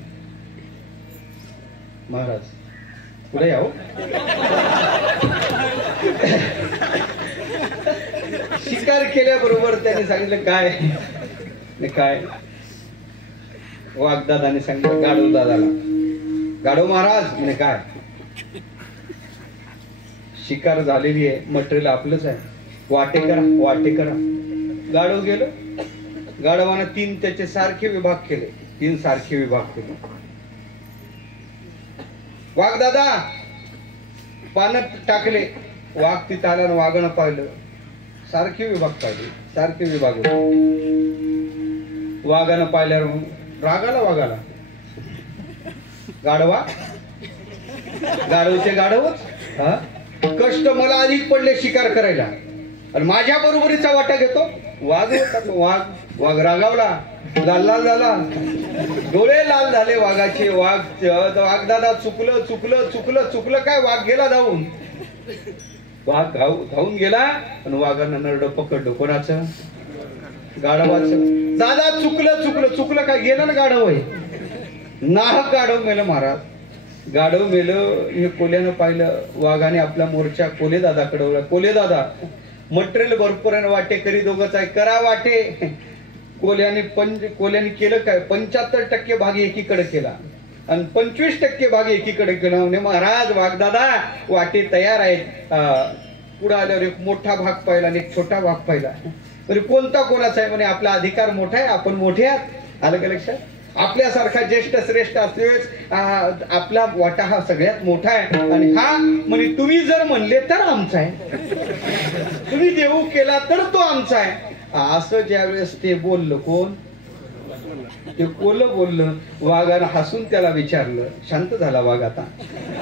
महाराज पुढे यावं. शिकार केल्याबरोबर त्याने सांगितलं, काय काय वाघदादाने सांगितलं गाढव दादाला, गाढव महाराज म्हणे काय, शिकार झालेली आहे, मटेरियल आपलंच आहे, वाटे करा वाटे करा. गाढव गेलो, गाढवानं 3 त्याचे सारखे विभाग केले, 3 सारखे विभाग केले. वाघदादा पाण्यात टाकले, वाघ तिथं आला, वाघानं पाहिलं, सारखे विभाग पाहिले, सारखे विभाग होते. वाघानं पाहिल्यावर रागाला वाघाला, गाढवा गाढवचे गाढवच, कष्ट मला अधिक पडले शिकार करायला आणि माझ्या बरोबरीचा वाटा घेतो. वाघ होता तो, वाघ रागावला, लाल लाल झाला, डोळे लाल झाले वाघाचे. वाघदादा चुकलं चुकलं चुकलं चुकलं काय, वाघ गेला धावून, वाघ धावून गेला आणि वाघानं नरड पकडलं. कोणाचं? गाढवाचं. दादा चुकलं चुकलं चुकलं काय, गेलं ना गाढव आहे, नाहक गाढव मेलं महाराज, गाढव मेलं. हे कोल्यानं पाहिलं, वाघाने आपला मोर्चा कोले दादाकडे वळला. कोले दादा मटेरियल भरपूर आहे, वाटे करी दोघंच आहे, करा वाटे. कोल्याने केलं काय, 75% भाग एकीकडे केला आणि 25% भाग एकीकडे केला. म्हणजे महाराज वाघदादा वाटे तयार आहेत. पुढे आल्यावर एक मोठा भाग पाहिला आणि एक छोटा भाग पाहिला. म्हणजे कोणता कोणाचा आहे, म्हणे आपला अधिकार मोठा आहे, आपण मोठे आहात. आलं का लक्षात? आपल्यासारखा ज्येष्ठ श्रेष्ठ असलेच आपला वाटा हा सगळ्यात मोठा आहे आणि हा म्हणे तुम्ही जर म्हणले तर आमचा आहे, तुम्ही देऊ केला तर तो आमचा आहे. असं ज्यावेळेस ते बोललं, कोण ते कोलं बोललं, वाघानं हसून त्याला विचारलं. शांत झाला वाघ आता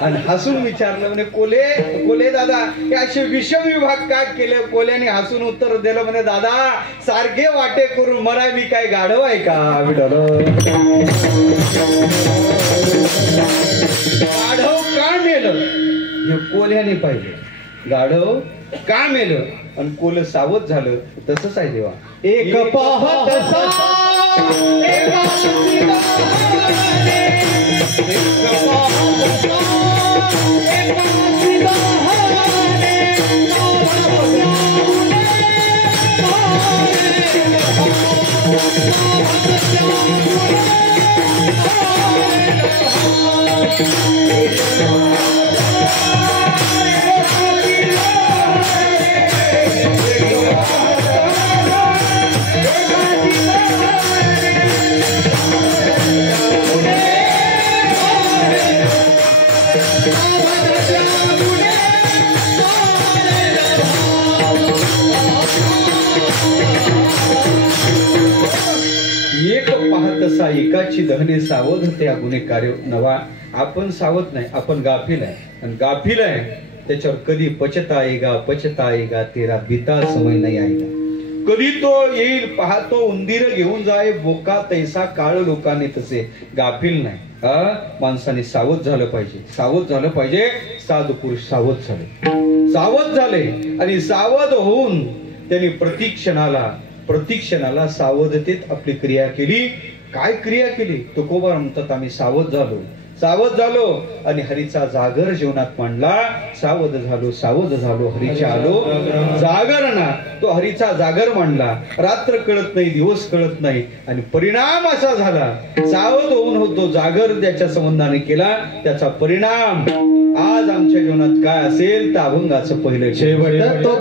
आणि हसून विचारलं, म्हणे कोले दादा हे असे विषम विभाग काय केले? कोल्याने हसून उत्तर दिलं, म्हणे दादा सारखे वाटे करून मराय मी काय गाढव आहे का? गाढव का मेलं हे कोल्याने पाहिलं, गाढव का मेलं आणि कोल सावध झालं. तसंच आहे देवा, एक पाहत तसा एकाची दहने सावध त्या गुन्हे कार्य नवा. आपण सावध नाही, आपण गाफील आहे आणि गाफील आहे त्याच्यावर कधी पछताएगा तेरा बीता समय नाही आएगा. कधी तो येईल पाहतो उंदीर घेऊन जाय बोका तैसा काळ लोकांनी तसे. गाफील नाही, माणसाने सावध झालं पाहिजे, सावध झालं पाहिजे. साधू पुरुष सावध झाले आणि सावध होऊन त्यांनी प्रतिक्षणाला सावधतेत आपली क्रिया केली. काय क्रिया केली? तुकोबा म्हणतात आम्ही सावध झालो आणि हरीचा जागर जीवनात मांडला. सावध झालो हरीच्या आलो जागरणा. तो हरीचा जागर मांडला. रात्र कळत नाही, दिवस कळत नाही आणि परिणाम असा झाला, सावध होऊन होतो जागर त्याच्या संबंधाने केला. त्याचा परिणाम आज आमच्या जीवनात काय असेल तर अभंगाचं पहिलं शेवट तो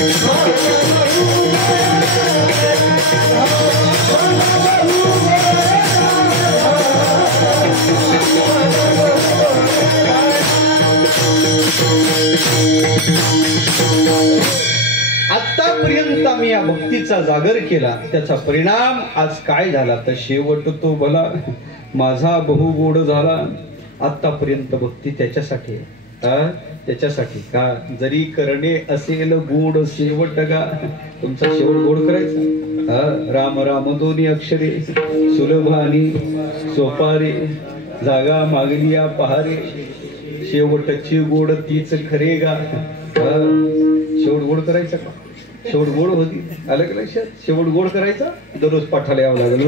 आतापर्यंत आम्ही या भक्तीचा जागर केला, त्याचा परिणाम आज काय झाला तर शेवट तो भला माझा बहु गोड झाला. आतापर्यंत भक्ती त्याच्यासाठी त्याच्यासाठी का जरी करणे असेल गोड शेवट का तुमचा शेवट गोड करायचा. राम राम दोन्ही अक्षरे सुलभ आणि सोपारे जागा मागली या पहारे शेवटची गोड तीच खरे गा. शेवट गोड करायचा का शेवट गोड होती आलं का लक्षात. शेवट गोड करायचा दररोज पाठाला यावं लागेल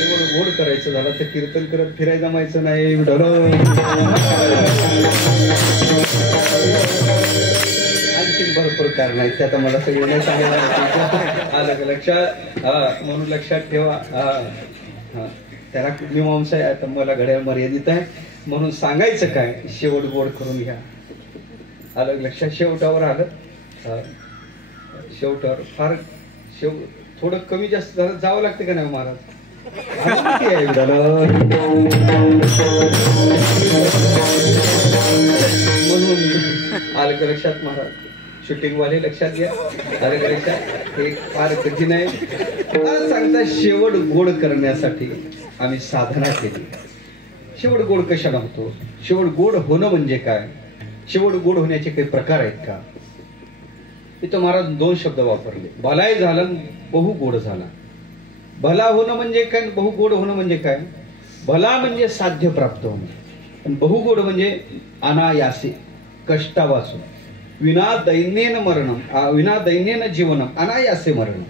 शेवट गोड करायचं झालं तर कीर्तन करत फिरायला जमायचं नाही आणखीन भरपूर कारण आहेत ते आता मला सगळे नाही सांगायला आलं का लक्षात. म्हणून लक्षात ठेवा. त्याला मीमांसा आहे आता मला घड्याळ मर्यादित आहे म्हणून सांगायचं काय शेवट गोड करून घ्या. आलं लक्षात. शेवटावर आलं शेवटावर फार थोडं कमी जास्त झालं जावं लागते का नाही महाराज. म्हणून आलं का लक्षात महाराज. शूटिंग वाले लक्षात घ्या. आलं का लक्षात. हे फार कठीण आहे. सांगता शेवट गोड करण्यासाठी आम्ही साधना केली. शेवट गोड कशाला होतो. शेवट गोड होणं म्हणजे काय. शेवट गोड होण्याचे काही प्रकार आहेत का. इथं महाराज 2 शब्द वापरले. भलाही झाला बहु गोड झाला. भला होणं म्हणजे काय बहु गोड होणं म्हणजे काय. भला म्हणजे साध्य प्राप्त होणं आणि बहु गोड म्हणजे अनायासे कष्टावाचून विना दैन्येन मरणम विना दैन्येन जीवनम अनायासे मरणम.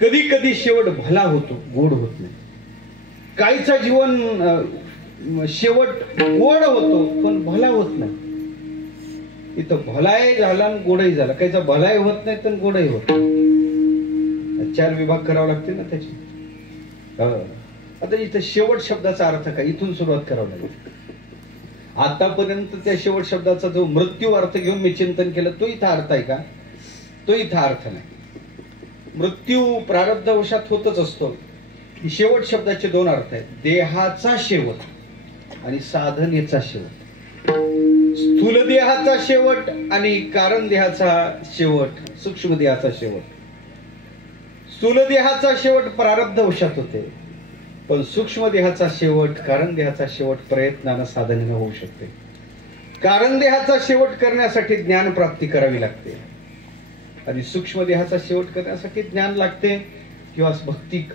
कधी कधी शेवट भला होतो गोड होत नाही. काहीचा जीवन शेवट गोड होतो पण भला होत नाही. इथं भलाही झाला आणि गोडही झाला. काहीचा भलाही होत नाही तर गोडही होत नाही. 4 विभाग करावे लागतील ना त्याचे. आता इथं शेवट शब्दाचा अर्थ काय इथून सुरुवात करावं लागेल. आतापर्यंत त्या शेवट शब्दाचा जो मृत्यू अर्थ घेऊन मी चिंतन केलं तो इथं अर्थ आहे का. तो इथं अर्थ नाही. मृत्यू प्रारब्धवशात होतच असतो. शेवट शब्दाचे 2 अर्थ आहेत. देहाचा शेवट आणि साधनेचा शेवट. स्थूल देहाचा शेवट आणि कारण देहाचा शेवट. सूक्ष्म देहाचा शेवट. स्थूल देहाचा शेवट प्रारब्धवशात होते पण सूक्ष्म देहाचा शेवट कारण देहाचा शेवट प्रयत्नानं साधनेनं होऊ शकते. कारण देहाचा शेवट करण्यासाठी ज्ञान प्राप्ती करावी लागते आणि सूक्ष्म देहाचा शेवट करण्यासाठी ज्ञान लागते किंवा भक्ती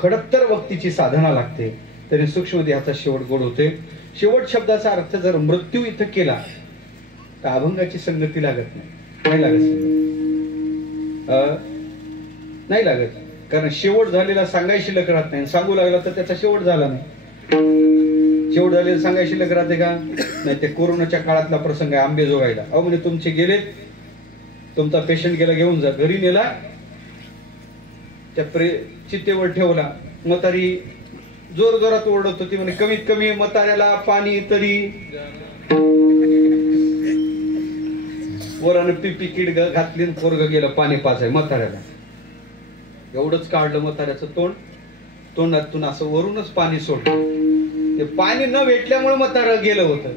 खडतर भक्तीची साधना लागते. तरी सूक्ष्म देहाचा शेवट गोड होते. शेवट शब्दाचा अर्थ जर मृत्यू इथं केला तर अभंगाची संगती लागत नाही. नाही लागत. नाही लागत. कारण शेवट झालेला सांगायची शिल्लक राहत नाही. सांगू लागला तर त्याचा शेवट झाला नाही. शेवट झालेला सांगायची शिल्लक राहते का नाही. ते कोरोनाच्या काळातला प्रसंग आहे. आंबेजोगाईला म्हणजे तुमचे गेले तुमचा पेशंट गेला घेऊन जा. घरी नेला त्या चित्तेवर ठेवला. म्हातारी जोर जोरात ओरडत होती म्हणजे कमीत कमी म्हाताऱ्याला पाणी तरी वरानं पिपी किड घातली पोरग गेलं पाणी पाचाय म्हाताऱ्याला. एवढंच काढलं म्हाताऱ्याचं तोंड. तोंडातून असं वरूनच पाणी सोडलं. ते पाणी न भेटल्यामुळे म्हातारं गेलं होतं.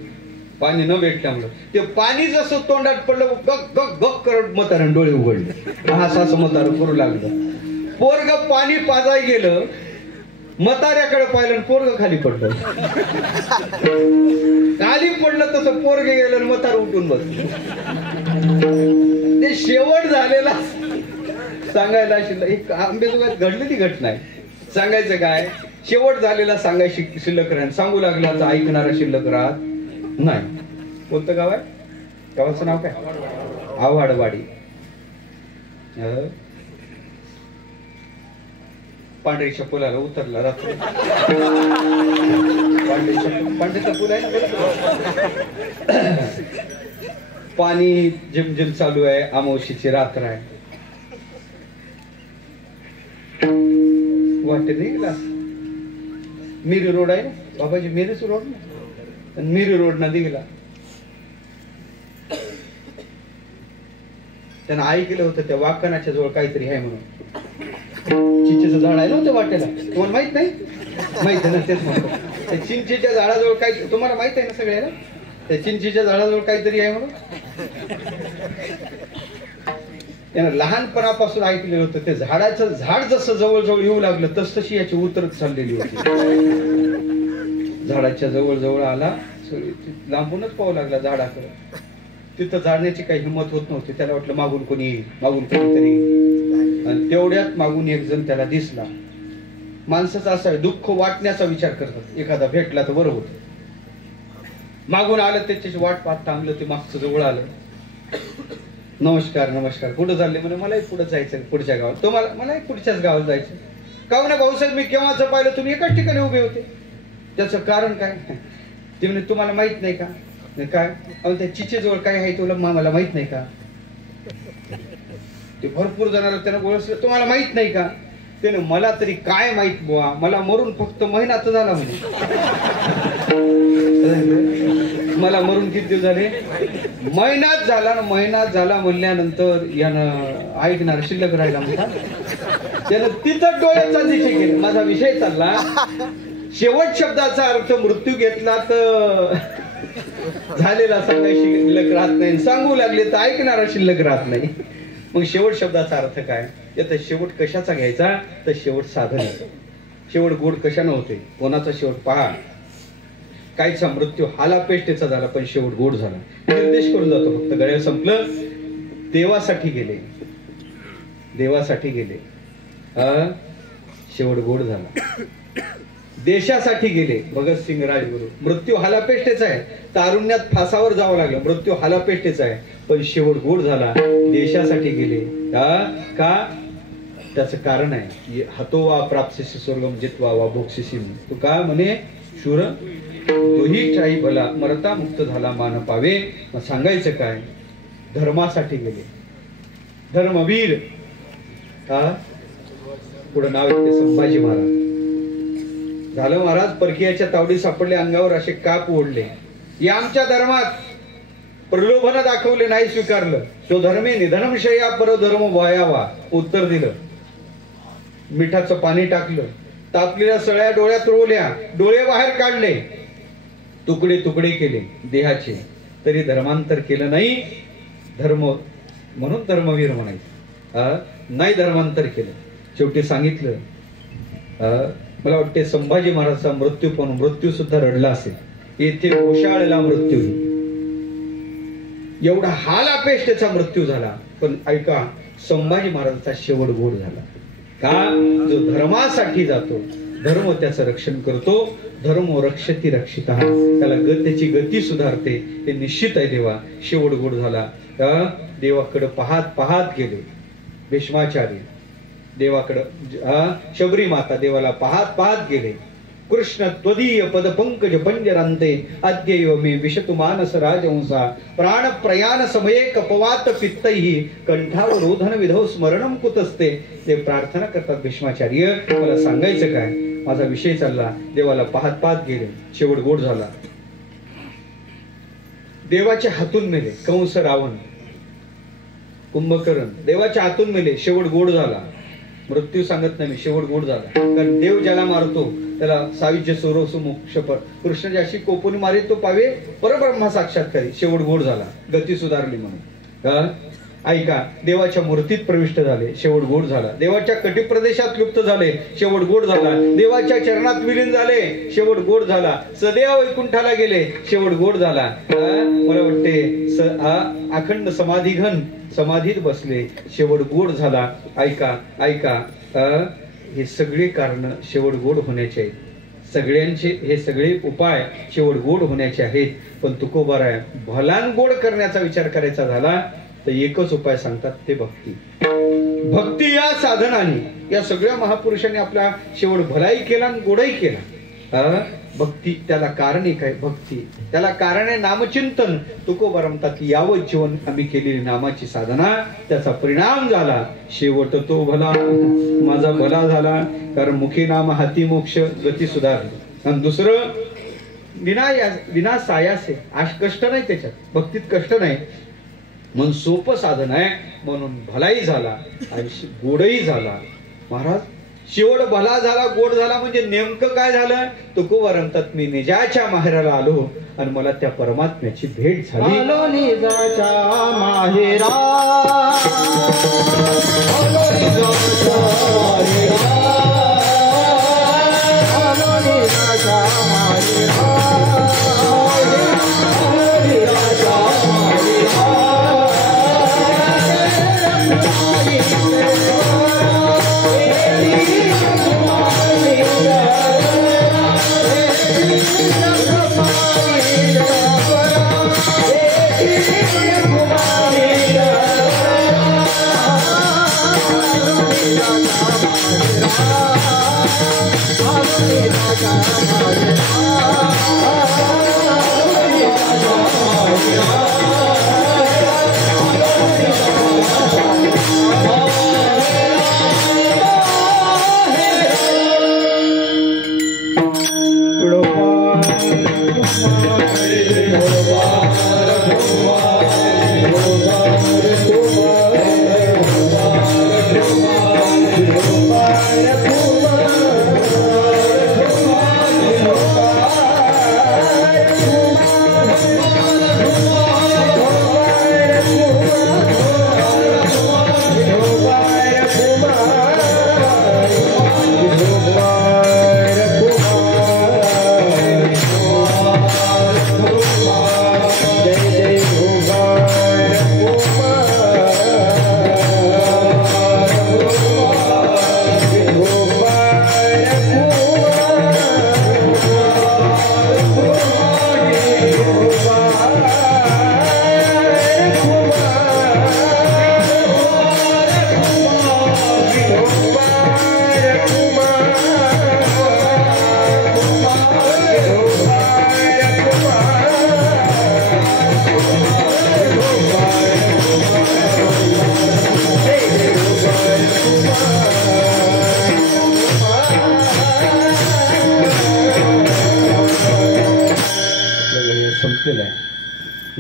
पाणी न भेटल्यामुळे ते पाणी जसं तोंडात पडलं गक गक गक करत म्हाताऱ्यानं डोळे उघडले. असं म्हातारं करू लागलं. पोरग पाणी पाजाय गेलं. म्हाताऱ्याकडे पाहिलं पोरग खाली पडलं. खाली पडलं तसं पोरग गेलं म्हातारं उठून बसलं. ते शेवट झालेला सांगायला शिल्लक. आंबेजोगाईत घडलेली घटना आहे. सांगायचं काय शेवट झालेला सांगायची शिल्लक राहील. सांगू लागला तर ऐकणारा शिल्लक राहत नाही. कोणतं गाव आहे. गावाचं नाव काय. आव्हाडवाडी. पांढरीच्या पुलाला उतरला रात्री. पांढरीचा पूल आहे. पाणी झिमझिम चालू आहे. अमावशीची रात्र आहे. वाटते नाही गेला. मिरी रोड आहे बाबाजी. मिरीच रोड ना. मिरी रोडना निघाला. त्यानं ऐकलं होतं त्या वाकणाच्या जवळ काहीतरी आहे म्हणून. चिंचेचं झाड आहे ना त्या वाट्याला, तुम्हाला माहित नाही? माहित आहे ना, तेच म्हणतो. त्या चिंचेच्या झाडाजवळ काही, तुम्हाला माहित आहे ना सगळ्याला, त्या चिंचेच्या झाडाजवळ काहीतरी आहे म्हणून. त्यानं लहानपणापासून ऐकलेलं होतं. ते झाडाचं झाड जसं जवळ येऊ लागलं तस तशी याची उतरत चाललेली होती. झाडाच्या जवळ आला, लांबूनच पाहू लागला झाडाकडे. तिथं जाण्याची काही हिंमत होत नव्हती. त्याला वाटलं मागून कोणी येईल, मागून कोणीतरी येईल. आणि तेवढ्यात मागून एक जण त्याला दिसला. माणसाचं असं आहे, दुःख वाटण्याचा विचार करतात. एखादा भेटला तर बरं होत. मागून आलं, त्याच्याची वाट पाहत थांबलं. ते मागचं जवळ आलं. नमस्कार नमस्कार, कुठं चालले? म्हणे मलाही पुढे जायचं, पुढच्या गावात. तो मलाही पुढच्याच गावात जायचं. का ना भाऊसाहेब, मी केव्हाच पाहिलं तुम्ही एकाच ठिकाणी उभे होते. त्याचं कारण काय? ते म्हणे तुम्हाला माहित नाही का? काय? अहो त्या चिचेजवळ काय आहे तुला मला माहित नाही का? ते भरपूर जणांना त्यानं बोलवलं, तुम्हाला माहित नाही का? त्याने मला तरी काय माहित बुवा, मला मरून फक्त महिना तर झाला म्हणे. मला मरून किती दिवस झाले? महिनाच झाला. महिनाच झाला म्हणल्यानंतर यानं ऐकणार शिल्लक राहिला म्हणता. त्यानं तिथं डोळ्याचा दिशे केले. माझा विषय चालला, शेवट शब्दाचा अर्थ मृत्यू घेतला तर झालेला सांगायची शिल्लक राहत नाही, सांगू लागले तर ऐकणारा शिल्लक राहत नाही. मग शेवट शब्दाचा अर्थ काय? याचा शेवट कशाचा घ्यायचा? तर शेवट साधन आहे. शेवट गोड कशानं होते? कोणाचा शेवट पहा. काहीचा मृत्यू हालापेष्टेचा झाला पण शेवट गोड झाला. निर्देश करून जातो फक्त. गळ्याला संपलं. देवासाठी गेले, देवासाठी गेले, शेवट गोड झाला. देशासाठी गेले, भगतसिंग राजगुरू. मृत्यू हालापेष्टेचा आहे. तारुण्यात फासावर जावं लागलं, मृत्यू हालापेष्टेचा आहे पण शेवट गोड झाला. देशासाठी गेले. का? त्याचं कारण आहे, हतोवा प्राप्स्यसि स्वर्गम जित्वा वा भोक्ष्यसि. तू का म्हणे? शूर तोही ठाई भला, मरता मुक्त झाला मान पावे. मग सांगायचं काय? धर्मासाठी गेले, धर्मवीर. पुढे नाव येते संभाजी महाराज. झालं महाराज, परकीयाच्या तावडी सापडले, अंगावर असे काप ओढले. या आमच्या धर्मात प्रलोभन दाखवले, नाही स्वीकारलं. तो धर्मे निधनमशया परधर्म भयावा. उत्तर दिलं. मिठाचं पाणी टाकलं, तापलेल्या सळ्या डोळ्यात रोवल्या, डोळे बाहेर काढले, तुकडे तुकडे केले देहाचे, तरी धर्मांतर केलं नाही. धर्म म्हणून धर्मवीर म्हणायचं, नाही धर्मांतर केलं. शेवटी सांगितलं, मला वाटते संभाजी महाराजचा मृत्यू पण मृत्यू सुद्धा रडला असेल. येथे घोषाळला मृत्यू, एवढा हालापेष्टेचा मृत्यू झाला. पण ऐका, संभाजी महाराजांचा शेवट गोड झाला. का? जो धर्मासाठी जातो, धर्म त्याचं रक्षण करतो. धर्म रक्षती रक्षिता, त्याला त्याची गती सुधारते. ते निश्चित आहे. देवा शेवट गोड झाला. देवाकडे पाहत पाहत गेले भीष्माचार्य. देवाकडं शबरी माता देवाला पाहत पाहत गेले. कृष्ण त्वदीय पद पंकज पंजरांते अद्यैव मे विशतु मानस राजहंसा प्राण प्रयाण समये कपवात पित्तैहि कंठावरोधन विधौ स्मरणम कुतस्ते. ते प्रार्थना करतात भीष्माचार्य, मला सांगायचं काय? माझा विषय चालला. देवाला पाहत पाहत गेले, शेवट गोड झाला. देवाच्या हातून मेले कंस, रावण, कुंभकर्ण देवाच्या हातून मेले, शेवट गोड झाला. मृत्यू सांगत नाही मी, शेवट गोड झाला. कारण देव ज्याला मारतो त्याला सायुज्य सोरोसु मोक्ष. कृष्ण ज्याशी कोपून मारे तो पावे परब्रह्मा साक्षात्कारी. शेवट गोड झाला, गती सुधारली म्हणून. ऐका, देवाच्या मूर्तीत प्रविष्ट झाले, शेवट गोड झाला. देवाच्या कटिप्रदेशात लुप्त झाले, शेवट गोड झाला. देवाच्या चरणात विलीन झाले, शेवट गोड झाला. सदैव वैकुंठाला गेले, शेवट गोड झाला. मला वाटते अखंड समाधिघन समाधीत बसले, शेवट गोड झाला. ऐका ऐका, हे सगळे कारण शेवट गोड होण्याचे आहेत. सगळ्यांचे हे सगळे उपाय शेवट गोड होण्याचे आहेत. पण तुकोबाराय भलान गोड करण्याचा विचार करायचा झाला तर एकच उपाय सांगतात, ते भक्ती. भक्ती या साधनाने या सगळ्या महापुरुषांनी आपला शेवट भलाई केला आणि गोडही केला. भक्ती त्याला कारण एक आहे, भक्ती त्याला कारण आहे नामचिंतन. तुकोबा म्हणतात की यावं जीवन आम्ही केलेली नामाची साधना, त्याचा परिणाम झाला. शेवट तो भला, माझा भला झाला. कारण मुखी नाम हाती मोक्ष, गती सुधारली. आणि दुसरं विना सायास आहे, कष्ट नाही त्याच्यात, भक्तीत कष्ट नाही म्हणून सोपं साधन आहे, म्हणून भलाही झाला आणि गोडही झाला. महाराज शेवट भला झाला गोड झाला म्हणजे नेमकं काय झालं? तुकोबा म्हणतात मी निजाच्या माहेराला आलो आणि मला त्या परमात्म्याची भेट झाली. आलो निजाच्या माहेरा, आलो निजाच्या माहेरा, आलो निजाच्या माहेरा, आलो निजाच्या माहेरा.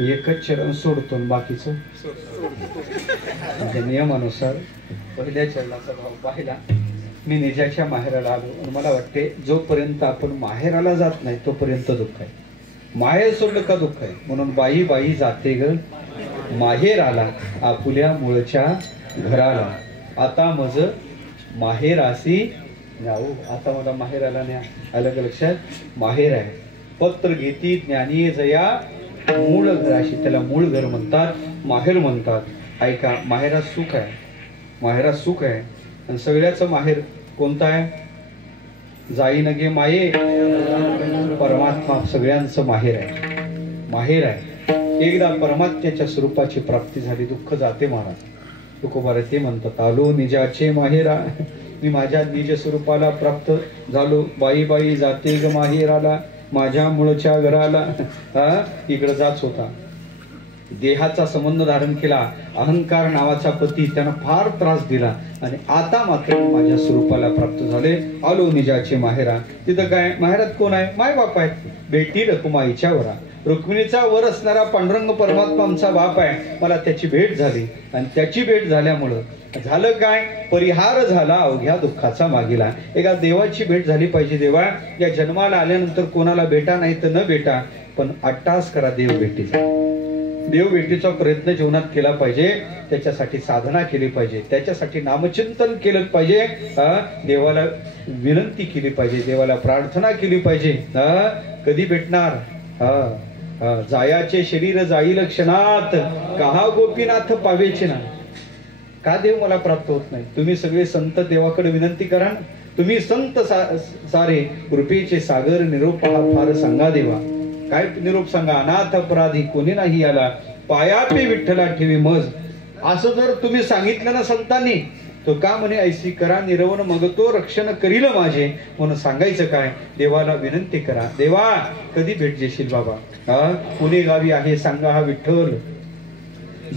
एकच चरण सोडतो बाकीचं म्हणजे नियमानुसार पहिल्या चरणाचा भाव पाहिला. मी निजाच्या माहेराला आलो आणि मला वाटते जोपर्यंत आपण माहेराला जात नाही तोपर्यंत दुःख आहे. माहेर सोडलं का दुःख आहे. म्हणून बाई बाई जाते ग माहेर आला आपुल्या मूळच्या घराला. आता मज माहेरासी जाऊ, आता मला माहेराला न्या. अलग लक्षात, माहेर आहे. पत्र घेती ज्ञानी जया मूळ घराशी, त्याला मूळ घर म्हणतात, माहेर म्हणतात. ऐका, माहेरात सुख आहे, माहेरात सुख आहे. आणि सगळ्याचं माहेर कोणतं आहे? जाई नगे माये, परमात्मा सगळ्यांचं माहेर आहे, माहेर आहे. एकदा परमात्म्याच्या स्वरूपाची प्राप्ती झाली दुःख जाते महाराज. तुकोबा ते म्हणतात आलो निजाचे माहेरा, मी माझ्या निज स्वरूपाला प्राप्त झालो. बाई बाई जाते ग माहेराला माझ्या मूळच्या घराला. इकडे जाच होता, देहाचा संबंध धारण केला, अहंकार नावाचा पती त्यानं फार त्रास दिला आणि आता मात्र माझ्या स्वरूपाला प्राप्त झाले. आलो निजाचे माहेरा. तिथं काय माहेरात कोण आहे? माय बाप आहे. बेटी रकुमाईच्या वरा, रुक्मिणीचा वर असणारा पांडुरंग परमात्मा आमचा बाप आहे. मला त्याची भेट झाली आणि त्याची भेट झाल्यामुळं झालं काय? परिहार झाला अवघ्या दुःखाचा मागीला. एका देवाची भेट झाली पाहिजे. देवा या जन्माला आल्यानंतर कोणाला भेटा नाही तर न भेटा, पण अट्टास करा देव भेटीचा. देव भेटीचा प्रयत्न जीवनात केला पाहिजे. त्याच्यासाठी साधना केली पाहिजे, त्याच्यासाठी नामचिंतन केलं पाहिजे, देवाला विनंती केली पाहिजे, देवाला प्रार्थना केली पाहिजे. कधी भेटणार? जायाचे शरीर जाईल क्षणात, कहा गोपीनाथ पावेचे ना. का देव मला प्राप्त होत नाही? तुम्ही सगळे संत देवाकडे विनंती करा. तुम्ही संत सारे कृपेचे सागर, निरोप हा फार सांगा देवा. काय निरोप सांगा? अनाथ अपराधी कोणी नाही आला, पायापे विठ्ठला ठेवी मज. असं जर तुम्ही सांगितलं ना संतांनी, तो का म्हणे ऐसी करा निरवण मग तो रक्षण करील माझे. म्हणून सांगायचं काय? देवाला विनंती करा. देवा कधी भेट देशील बाबा? पुणे गावी आहे सांगा हा विठ्ठल.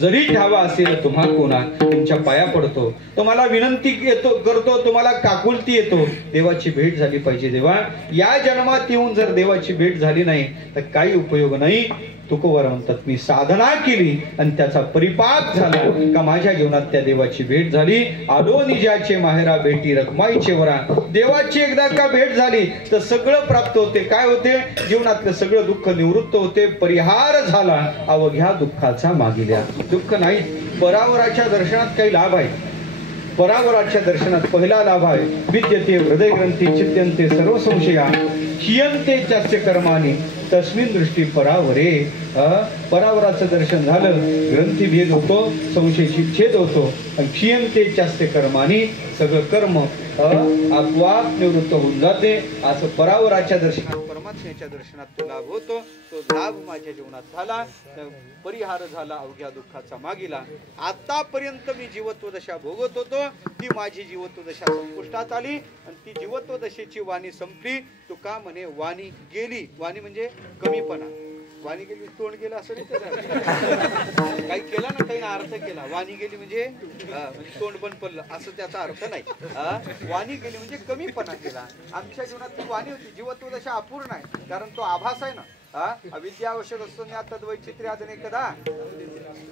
जरी ठावा असेल तुम्हा कोणा, तुमच्या पाया पडतो, तुम्हाला विनंती करतो, तुम्हाला काकुलती येतो. देवाची भेट झाली पाहिजे. देवा, या जन्मात येऊन जर देवाची भेट झाली नाही तर काही उपयोग नाही. तुकोबर म्हणतात, मी साधना केली आणि त्याचा परिपाक झाला का माझ्या जीवनात त्या देवाची भेट झाली. आलो निजाचे माहेरा भेटी रखमाईचे वरा. देवाची एकदा का भेट झाली तर सगळं प्राप्त होते. काय होते? जीवनातलं सगळं दुःख निवृत्त होते, परिहार झाला अवघ्या दुःखाचा मागिल्या. दुःख नाही. परावराच्या दर्शनात काही लाभ आहे. परावराच्या दर्शनात पहिला लाभ आहे, विद्यते हृदय ग्रंथी चित्यंते सर्व संशया हियंते चास्य कर्माने तस्मिन दृष्टी परावरे. परावराचं दर्शन झालं, ग्रंथी भेद होतो, संशयाची छेद होतो आणि हियंते चास्य कर्माने सगळं कर्म आपोआप निवृत्त होऊन जाते. असं परावराच्या दर्शनात, परमात्म्याच्या दर्शनात तो लाभ होतो. तो लाभ माझ्या जीवनात झाला, परिहार झाला अवघ्या दुःखाचा मागिला. आतापर्यंत मी जीवत्व दशा भोगत होतो, ती माझी जीवत्व दशा संपुष्टात आली आणि ती जीवत्व दशेची वाणी संपली. तुका म्हणे वाणी गेली. वाणी म्हणजे कमीपणा. वाणी गेली तोंड गेलं असं नाही. काही केला ना, काही ना अर्थ केला. वाणी गेली म्हणजे तोंड बंद पडलं असं त्याचा अर्थ नाही. वाणी गेली म्हणजे कमीपणा केला. आमच्या जीवनात ती वाणी होती. जीवत्व दशा अपूर्ण आहे, कारण तो आभास आहे ना. अविद्या आवश्यक असतो ना, तद्वैचित्र्य आदने कदा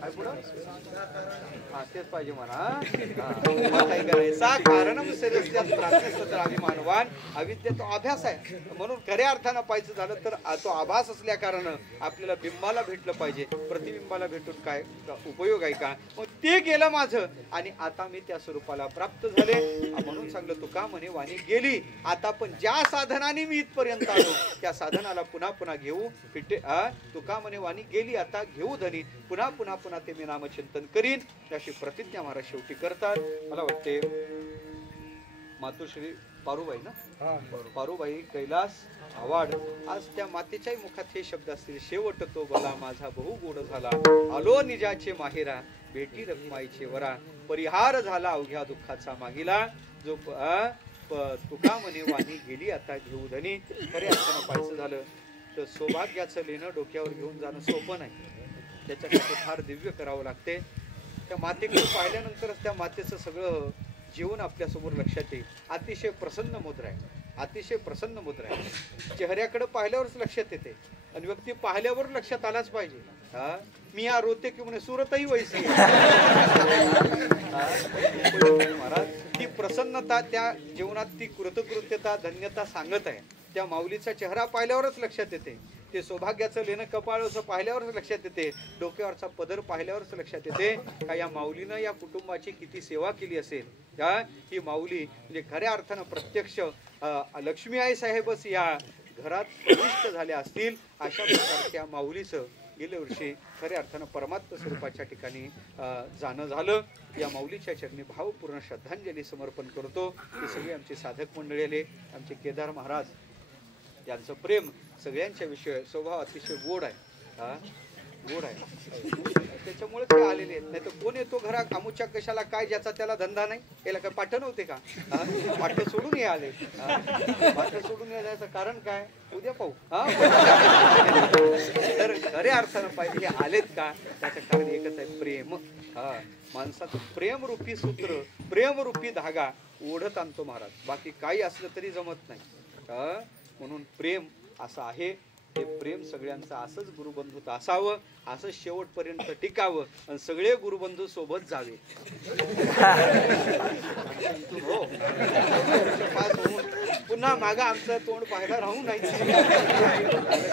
काय पुढं तेच पाहिजे मला. कारणम अभिमानवान. अविद्या तो आभास आहे, म्हणून खऱ्या अर्थानं पाहायचं झालं तर तो आभास असल्या कारण आपल्याला बिंबाला भेटलं पाहिजे. प्रतिबिंबाला भेटून काय उपयोग आहे का? मग ते गेलं माझं आणि आता मी त्या स्वरूपाला प्राप्त झाले. म्हणून सांगलं तुका म्हणे वाणी गेली. आता पण ज्या साधनाने मी इथपर्यंत आलो त्या साधनाला पुन्हा पुन्हा घेऊ. तुका म्हणे वाणी गेली, आता घेऊ धनी. पुन्हा पुन्हा पुन्हा ते मी नामचिंतन करीन, अशी प्रतिज्ञा महाराज शेवटी करतात. मला वाटते मातोश्री पारुबाई ना, पारुबाई कैलास आवाड. आज त्या मातेच्याही मुखात हे शब्द असतील, शेवट तो भला माझा बहु गोड झाला. आलो निजाचे माहेरा भेटी रखमाईचे वरा. परिहार झाला अवघ्या दुःखाचा मागिला. जो तुका म्हणे वाणी गेली, आता घेऊ धनी. खरे अर्थानं पाहायचं झालं तर सौभाग्याचं लेणं डोक्यावर घेऊन जाणं सोपं नाही. त्याच्यासाठी फार दिव्य करावं लागते. त्या मातेकडे पाहिल्यानंतरच त्या मातेचं सगळं जीवन आपल्यासमोर लक्षात येईल. अतिशय प्रसन्न मुद्रा आहे, अतिशय प्रसन्न मुद्रा आहे. चेहऱ्याकडे पाहिल्यावरच लक्षात येते आणि व्यक्ती पाहिल्यावर लक्षात आलाच पाहिजे. मी या रोते की म्हणे सुरतही वैसी. महाराज ती प्रसन्नता, त्या जीवनात ती कृतकृत्यता, धन्यता सांगत आहे. त्या माऊलीचा चेहरा पाहिल्यावरच लक्षात येते. ते सौभाग्याचं लेणं कपाळ असं पाहिल्यावरच लक्षात येते. डोक्यावरचा पदर पाहिल्यावरच लक्षात येते का या माऊलीनं या कुटुंबाची किती सेवा केली असेल. ही माऊली म्हणजे खऱ्या अर्थानं प्रत्यक्ष लक्ष्मी आई साहेबच या घरात प्रविष्ट झाल्या असतील. अशा प्रकारच्या माऊलीचं गेल्या वर्षी खऱ्या अर्थानं परमात्म स्वरूपाच्या ठिकाणी जाणं झालं. या माऊलीच्या चरणी भावपूर्ण श्रद्धांजली समर्पण करतो. ही सगळी आमची साधक मंडळी आले, आमचे केदार महाराज यांचं प्रेम सगळ्यांच्या विषय. स्वभाव अतिशय गोड आहे, गोड आहे. त्याच्यामुळे ते आलेले आहेत. नाही तर कोण येतो घरात अमुच्या कशाला काय, ज्याचा त्याला धंदा नाही. याला काय पाठ नव्हते का? पाठ सोडून हे आले. पाठ सोडून यायचं कारण काय? उद्या पाहू. तर खऱ्या अर्थानं पाहिजे हे आलेत का, त्याचं कारण एकच आहे, प्रेम. माणसाचं प्रेमरूपी सूत्र, प्रेमरूपी धागा ओढत आणतो महाराज. बाकी काही असलं तरी जमत नाही. म्हणून प्रेम असं आहे. हे प्रेम सगळ्यांचं असंच गुरुबंधूत असावं, असंच शेवटपर्यंत टिकावं आणि सगळे गुरुबंधू सोबत जावे. हो, पुन्हा मागा आमचं तोंड पाहायला राहू नाही.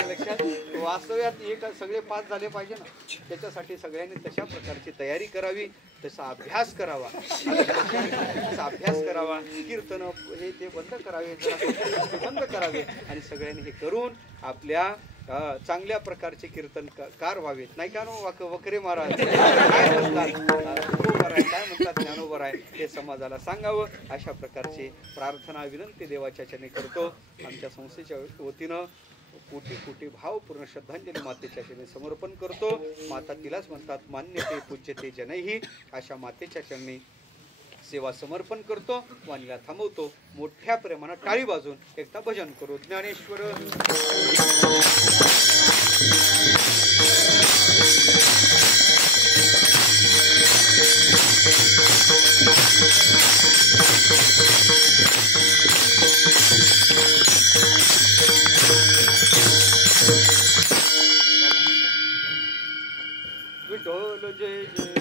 लक्षात वास्तव्यात एक सगळे पास झाले पाहिजे ना. त्याच्यासाठी सगळ्यांनी तशा प्रकारची तयारी करावी, तसा अभ्यास करावा, तसा अभ्यास करावा. कीर्तन हे ते बंद करावे, बंद करावे आणि सगळ्यांनी हे करून आपल्या चांगल्या प्रकारचे कीर्तनकार व्हावेत. नाही का नो वखरे महाराज काय म्हणतात, काय म्हणतात ज्ञानोबर आहे हे समाजाला सांगावं. अशा प्रकारची प्रार्थना विनंती देवाच्या चरणी करतो. आमच्या संस्थेच्या वतीनं कोटी कोटी भावपूर्ण श्रद्धांजली मातेच्या चरणी समर्पण करतो. माता तिलाच म्हणतात मान्यते पूज्यते जनैही. अशा मातेच्या चरणी सेवा समर्पण करतो. वाणीला थांबवतो. मोठ्या प्रेमानं टाळी वाजून एकदा भजन करू. ज्ञानेश्वर बोलो जय जय।